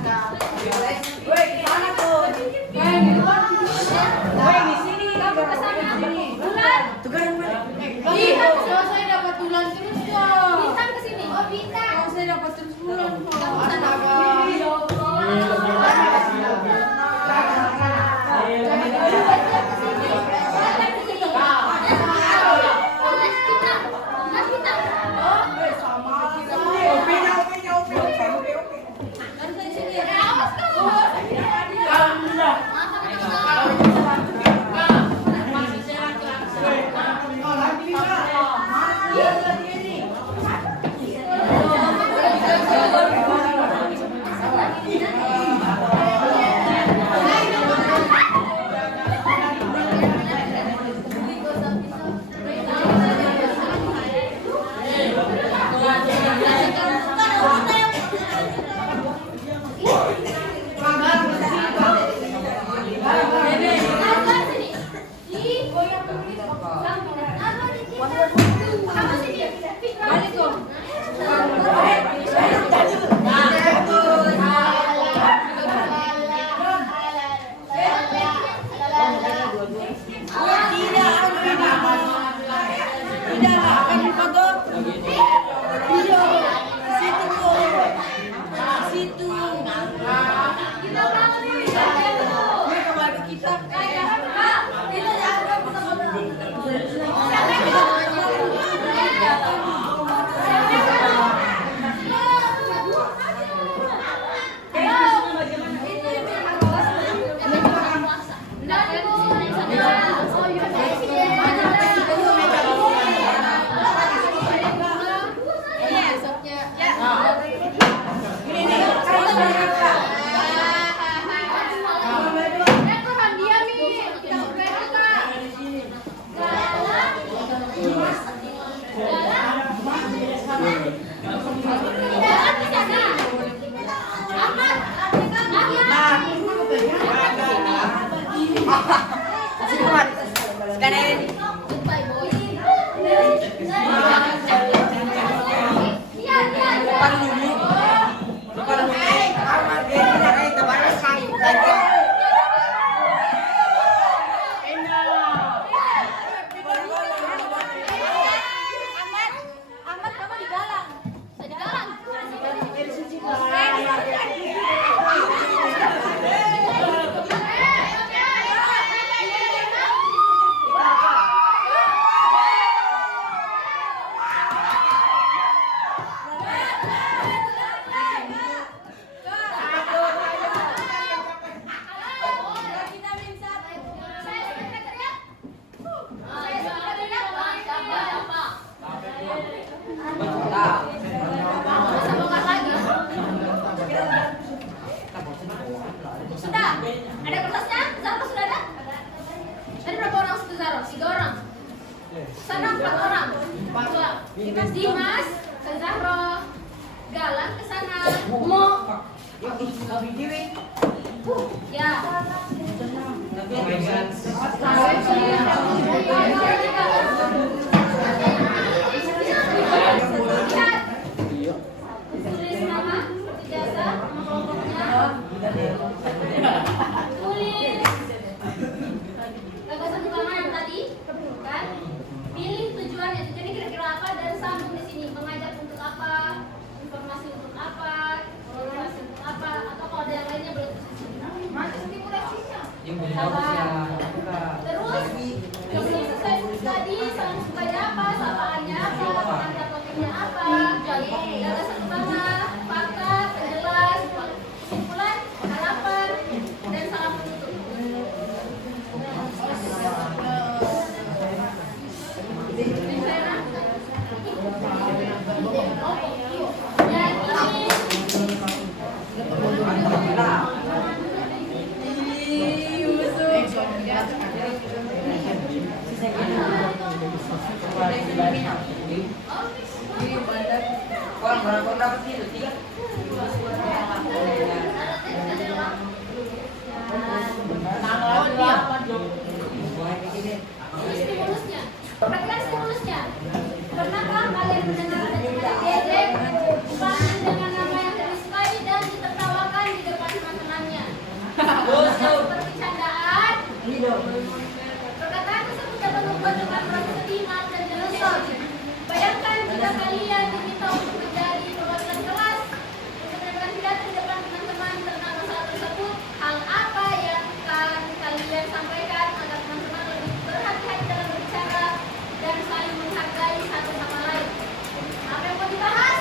Depan dulu. Depan dulu. Kamar dia tebaran kai. Lagi. Ahmad kamu digalang. Saya digalang. Vitamin 1. Saya sudah teriak. Saya sudah teriak. Siapa? Masa bongkar lagi? Sudah. Ada kertasnya? Zara sudah ada? Ada berapa orang situ Zara? 3 orang. Sana 4 orang. Dimas, Zahro, Galang ke sana. Mo. Ya. Tulis nama, seperti biasa, nama kelompoknya. Tulis gagasan utama yang tadi, kan? Pilih tujuannya. Tujuannya kira-kira apa dan sambung di sini. Mengajak untuk apa? Informasi untuk apa? Kolaborasi untuk apa? Atau kalau ada yang lainnya boleh tulis di sini. Mana stimulasinya? Terus isi sesuai buku tadi, saling sukanya apa, sapaannya apa, tanda pentingnya apa, gagasan utama, fakta, penjelas, kesimpulan, harapan, dan salam penutup. Orang berapa dapat itu? 3. Ini stimulusnya. Perhatikan stimulusnya. Pernahkah kalian mendengar ada diejek, dipanggil dengan nama yang tidak disukai dan ditertawakan di depan teman-temannya? Seperti candaan. Perkataan tersebut dapat membuat teman merasa sedih, malu, dan nyesel. Bayangkan jika kalian diminta untuk menjadi perwakilan kelas untuk menyampaikan pidato di depan teman-teman tentang masalah tersebut, hal apa yang akan kalian sampaikan agar teman-teman lebih berhati-hati dalam berbicara dan saling menghargai satu sama lain? Apa yang mau dibahas?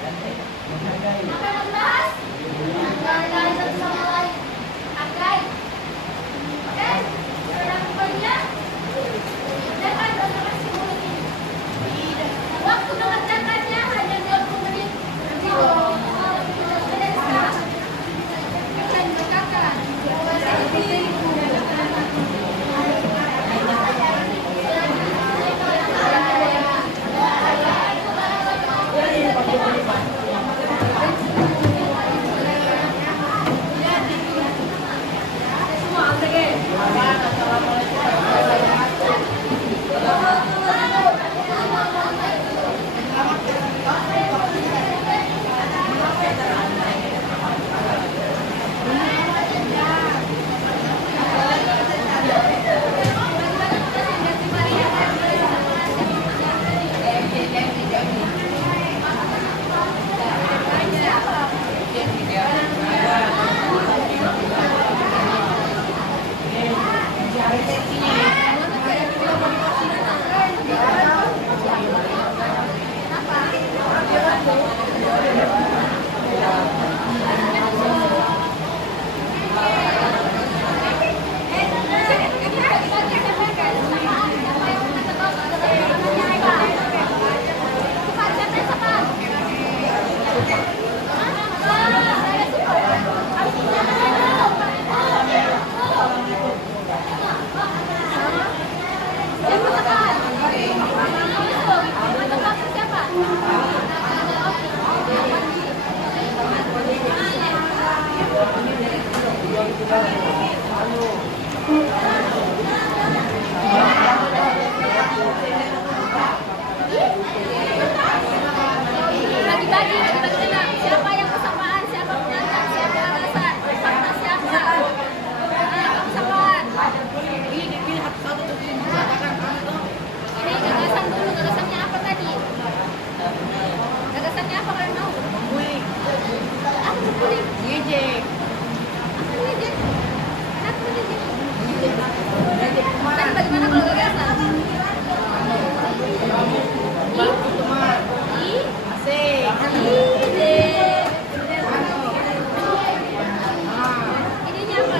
Apa yang mau dibahas? Menghargai satu sama lain. Hargai. Oke? Sudah pokoknya? Jangan berdasarkan stimulus ini. Waktu mengerjakannya hanya 20 menit. Dari sekarang. Dan kakak. Saya Jadi kita kenal siapa yang kesamaan, siapa penantang, siapa gagasan, fakta siapa. Kesamaan. Ini dipilih satu-satu tuh katakan kamu tuh. Ini gagasan dulu, gagasannya apa tadi? Gagasannya apa kalian tahu? Kulik, Apa sepuling? ngejek. Apa ngejek? Kenapa ngejek? Ngejek Kan teman. bagaimana kalau gagasan? Bantu teman. Ih, Asik. ide. Anu. Ah. Ininya apa?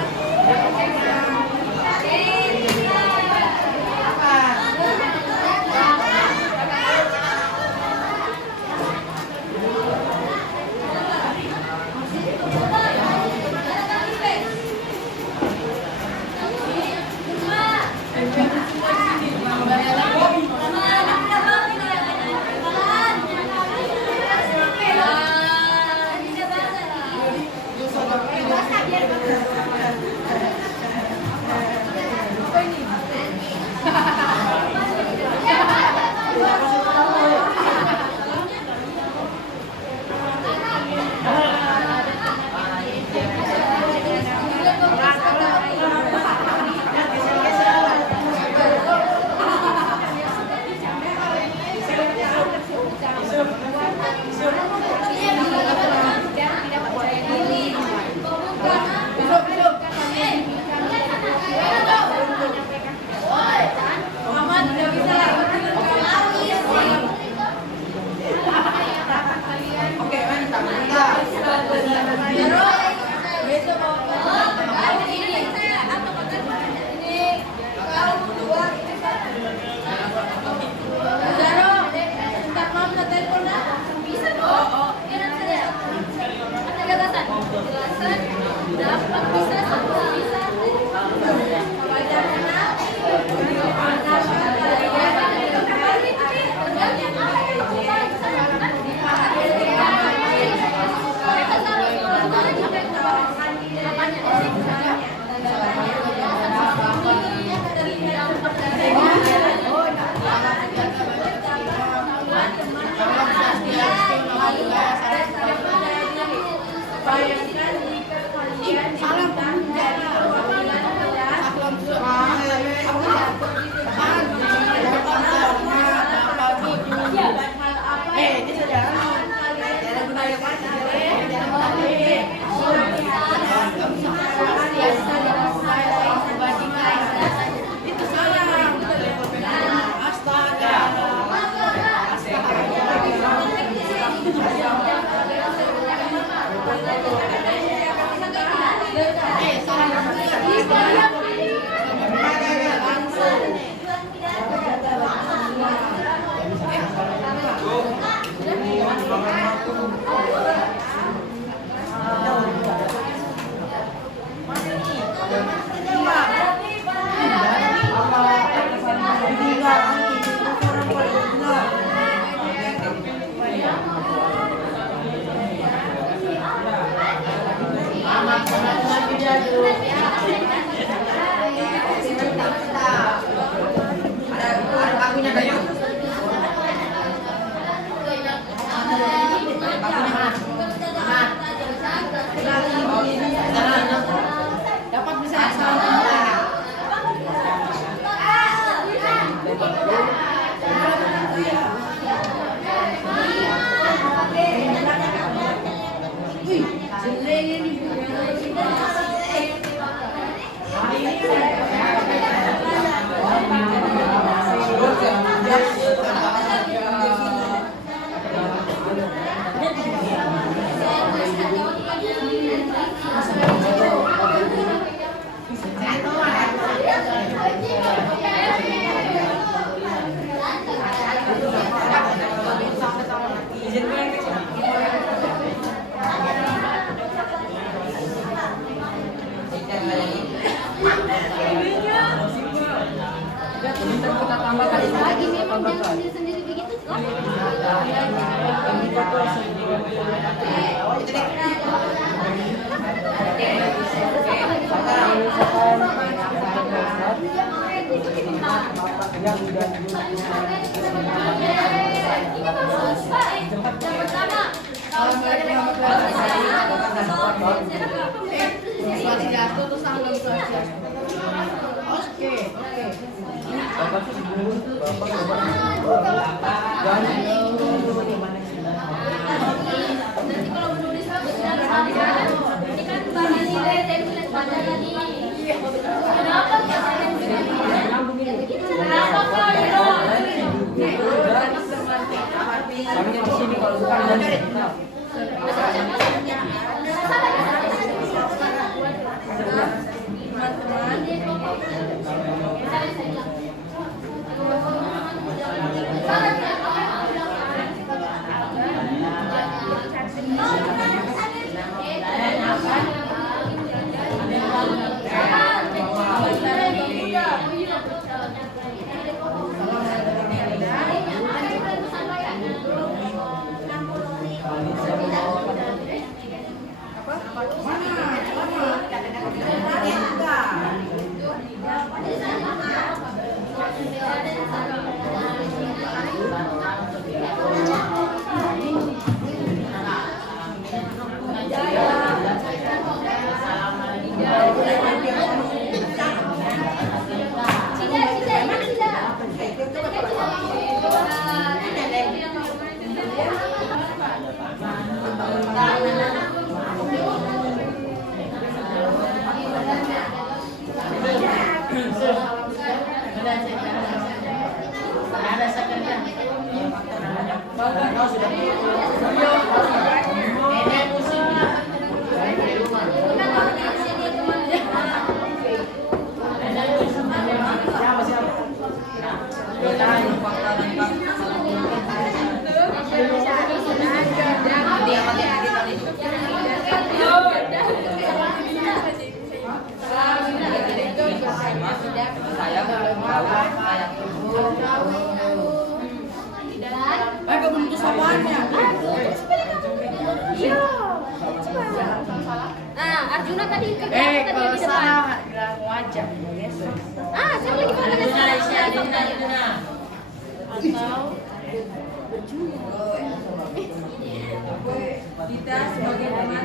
Oke, mantap, mantap. Bisa dong. Biar saja. Ada gagasan. Gagasan dapat bisa satu bisa. Dapat bisa Lagi memang jangan sendiri begitu kok. Ini bagus, Pak. Yang pertama, Assalamualaikum warahmatullahi wabarakatuh. Swastiastu tuh salam swastiastu. Oke. Nanti kalau menulis benar ini kan bahan nilai template baca tadi. Kenapa kenapa kalau Kami di sini kalau bukan dari Arjuna tadi kerja apa tadi kalau di depan? salah bilang wajah guys. Saya lagi mana Kita sebagai teman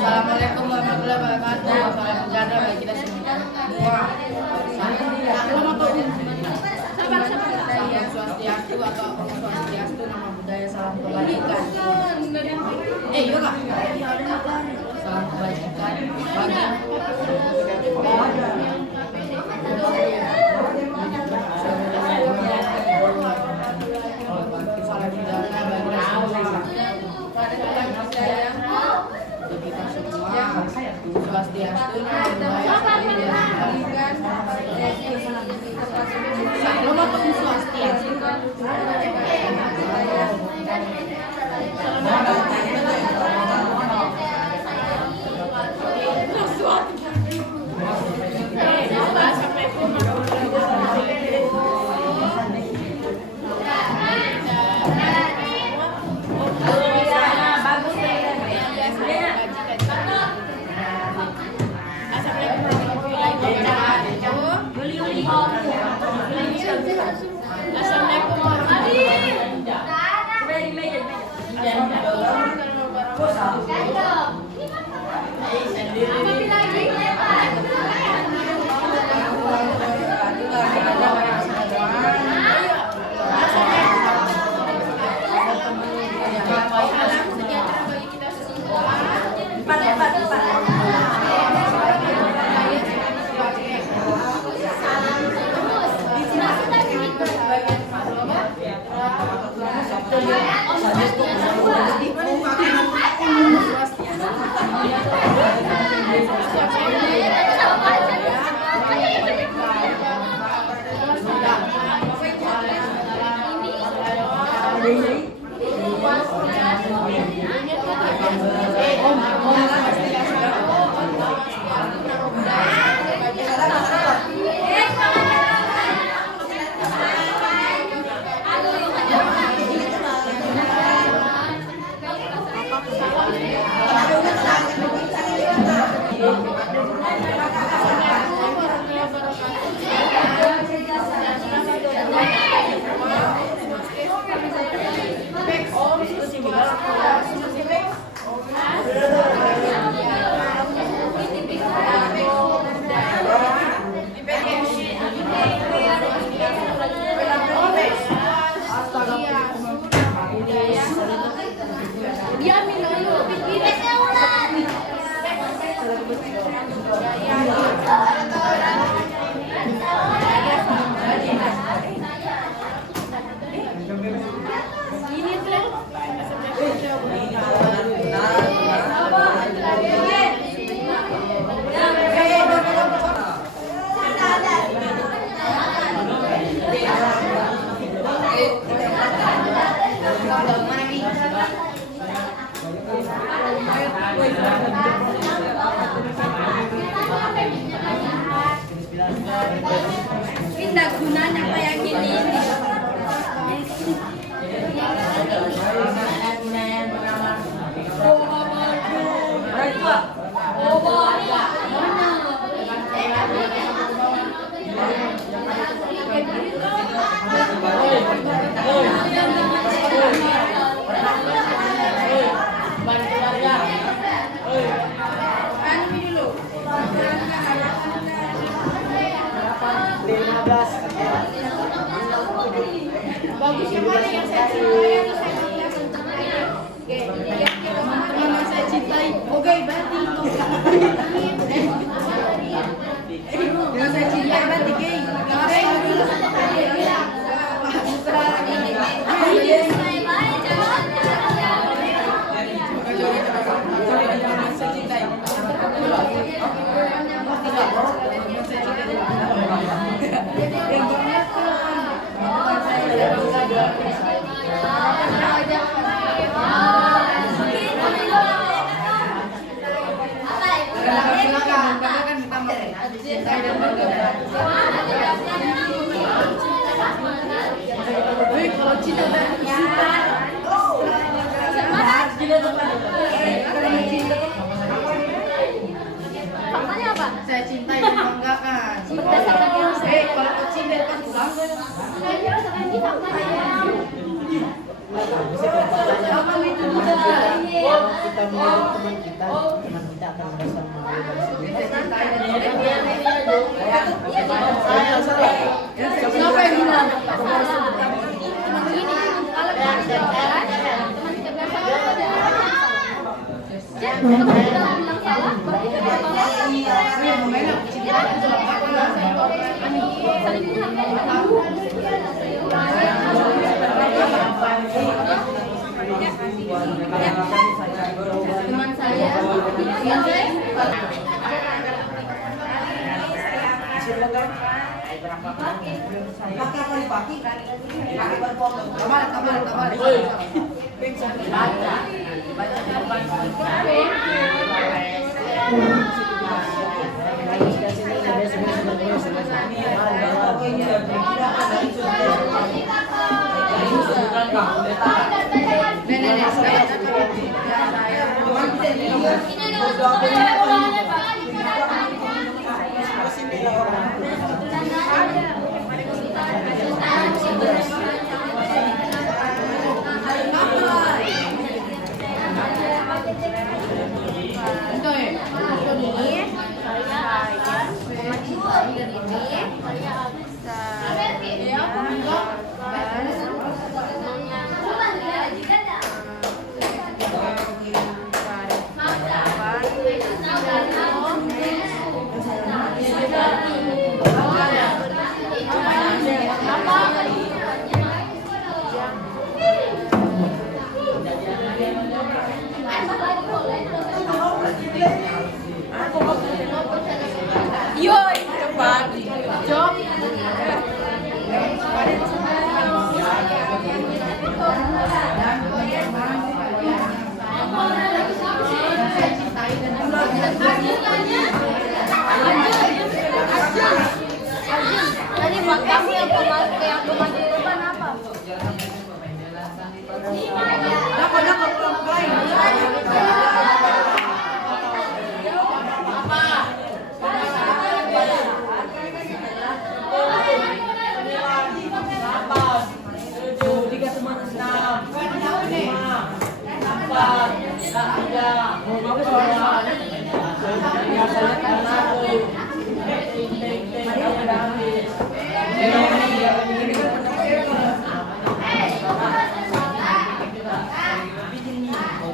Assalamualaikum warahmatullahi wabarakatuh. Salam sejahtera bagi kita semua. Salam swastiastu atau Om Swastiastu, nama budaya salam kebajikan. Iya kak. Salam kebajikan bagi salam sejahtera bagi kita semua. Swastiastu, Salam atau Swastiastu. Assalamualaikum. Assalamualaikum warahmatullahi Pindah gunanya kayak gini. Bagus yang mana yang saya cintai atau saya cintai? Yang saya cintai, oke berarti yang saya cintai berarti gay. Faktanya apa? Saya cintai dan banggakan. Berdasarkan yang Kalau kau cinta kan pulang. berdasarkan ini faktanya. Apa itu? Kita menjadi teman kita akan merasa Siapa yang bilang? Cuma begini, kalau teman 13, teman 13 sama ada. Jadi, kalau kita bilang salah, baru kita bilang saling teman saya, pakai apa dipakai? Pakai berfoto. Kabar. Ini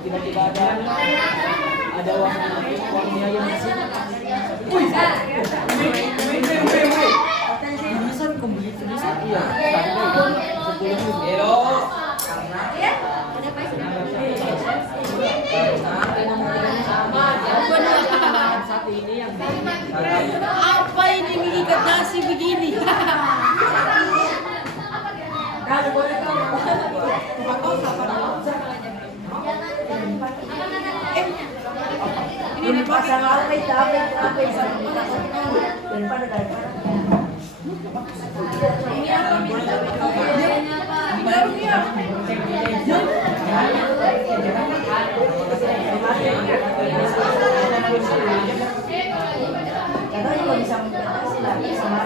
Tiba-tiba ada uangnya yang masih. Bisa kembali bisa. Iya. Hello. Satu ini yang Apa ini mengikat nasi begini? Ini pasang apa itu? Apa itu? Daripada. Ini katanya kalau bisa mengatasi lagi sama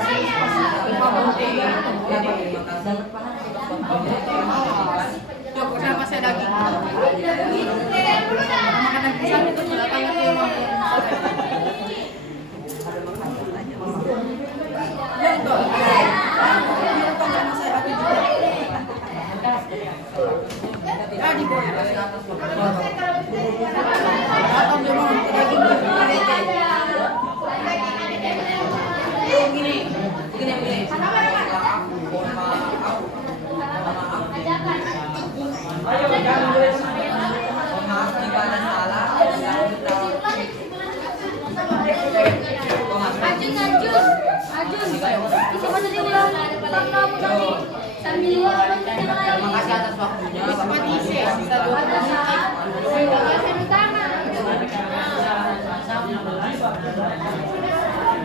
kenapa saya daging? Makanan pisang itu belakangnya tuh ya enggak. Sama saya aku juga. Ya di bawah. Atau dia mau daging gini. Maaf jika ada salah. Terima kasih atas waktunya.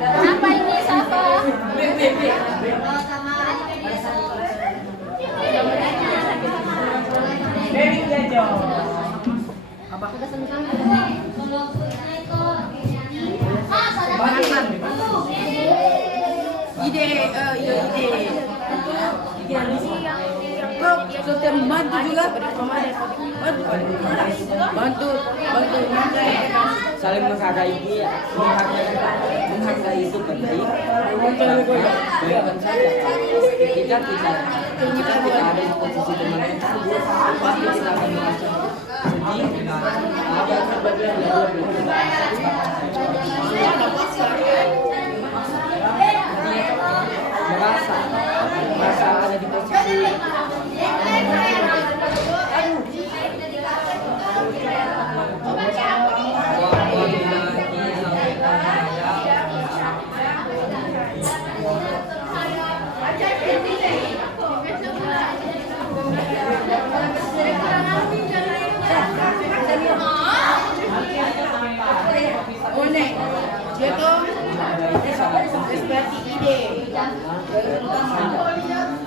Apa ini Safa? Ide. Setiap membantu juga. Bantu. saling menghargai dia, menghargai itu penting. Bayangkan saja, kita ada di posisi teman tersebut, pasti kita akan merasa sedih, ada sebagian yang merasa ada di posisi dia tuh seperti ide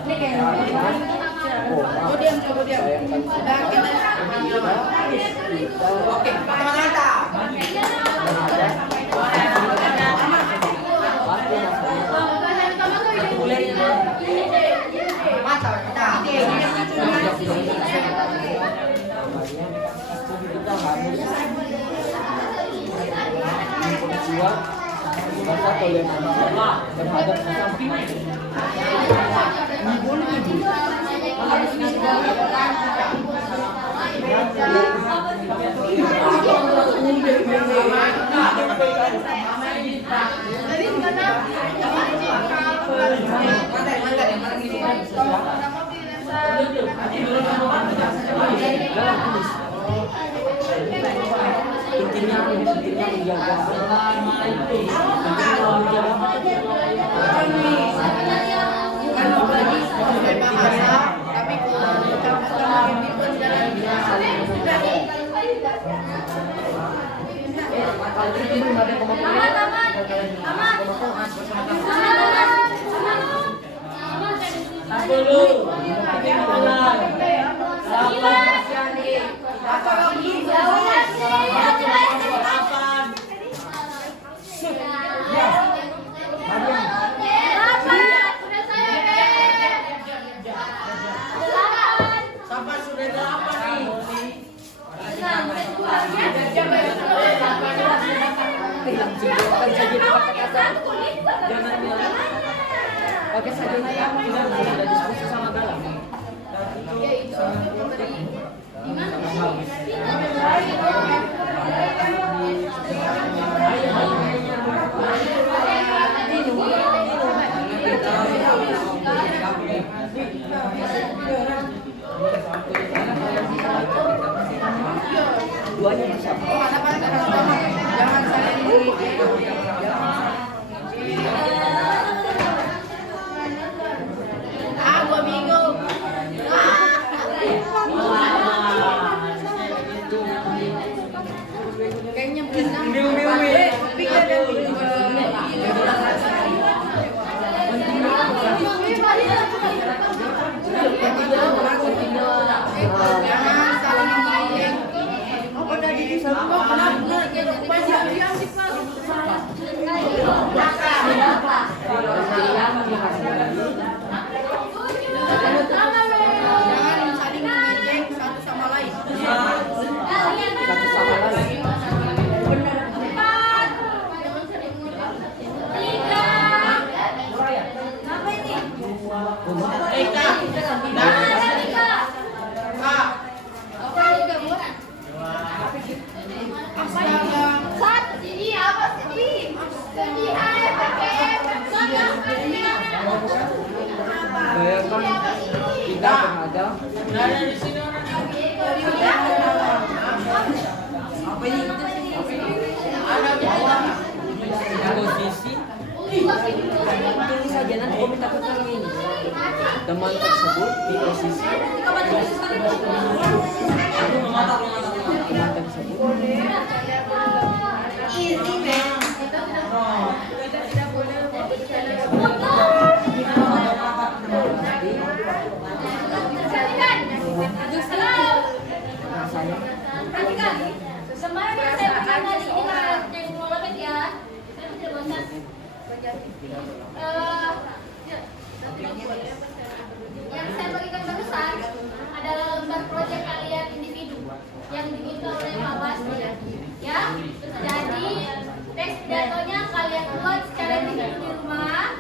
ini kayak coba diam nah kita oke mata rasa toleransi terhadap sesama. Intinya menjaga bukan apalagi bahasa tapi Sampai sudah 8 nih. ada. Apa ini? Posisi pilih saja nanti kau minta tolong ini. Teman tersebut di posisi teman tersebut. Kemarin saya bilang tadi ini yang mengelola ya, saya tidak bosan. Yang saya bagikan barusan adalah lembar proyek kalian individu yang diminta oleh Pak Basri. Ya, jadi teks pidatonya kalian buat secara individu di rumah.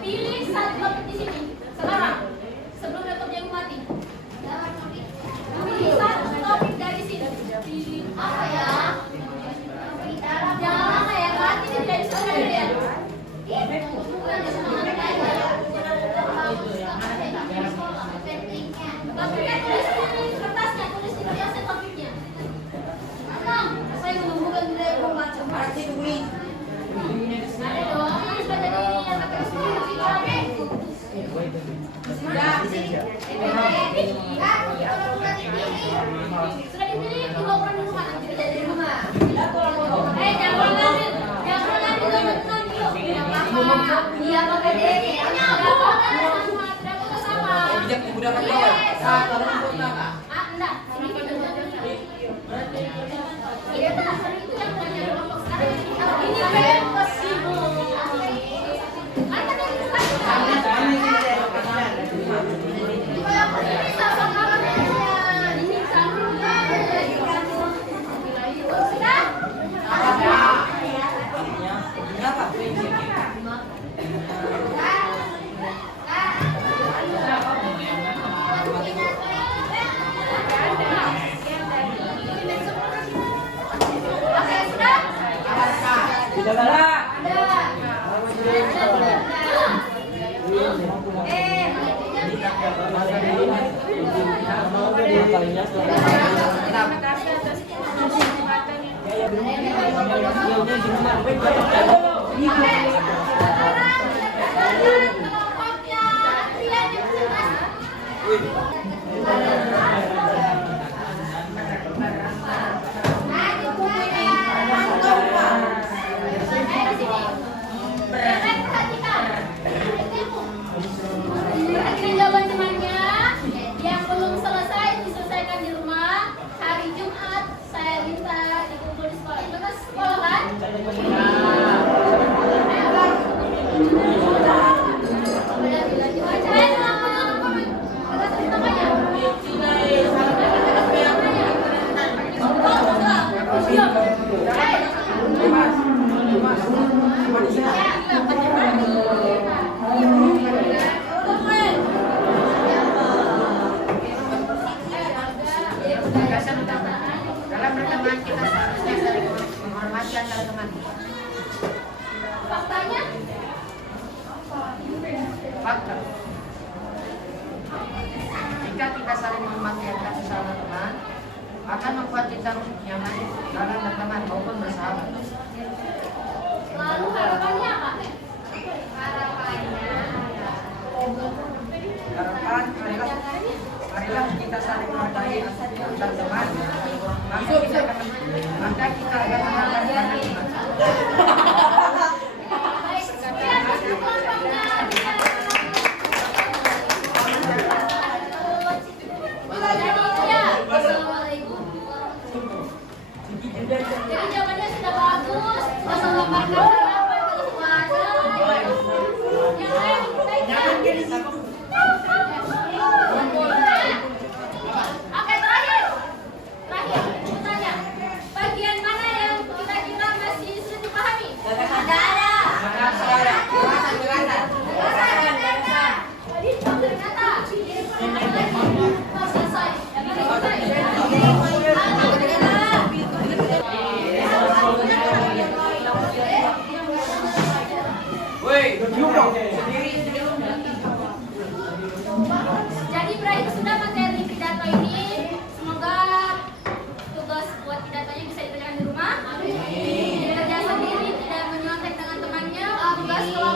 Pilih satu topik di sini sekarang sebelum laptopnya mati. Pilih satu topik dari sini. Pilih apa ya? Jangan lama ya, mati tidak disuruh ya. Topiknya tulis di kertasnya, tulis di kertasnya topiknya. Tenang, saya menunggukan budaya membaca. Ada dong, harus baca di yang pakai sudah dipilih dua orang di rumah, nanti kerja di rumah. Jangan teman-teman yuk. Iya pakai deh. Sama. Bijak menggunakan jawab. Enggak. Ini tak itu yang punya kelompok sekarang. Ini bebas sih bu. Perhatikan jawaban temannya yang belum selesai diselesaikan di rumah. Hari Jumat saya minta dikumpul di sekolah. Itu kan sekolah kan? Dalam berteman kita seharusnya saling menghormati antara teman. Faktanya? Fakta. Jika kita saling menghormati antara sesama teman, akan membuat kita nyaman dalam berteman maupun bersahabat. Lalu harapannya apa? Harapan marilah kita saling menghargai antar teman. Maka kita akan menghargai teman. Baik, sekian untuk kelompoknya. Ya, wassalamualaikum. Jadi jawabannya sudah bagus. Wassalamualaikum warahmatullahi wabarakatuh. Yang lain baiknya. Oke, terakhir. Terakhir, aku tanya. Bagian mana yang kita kelas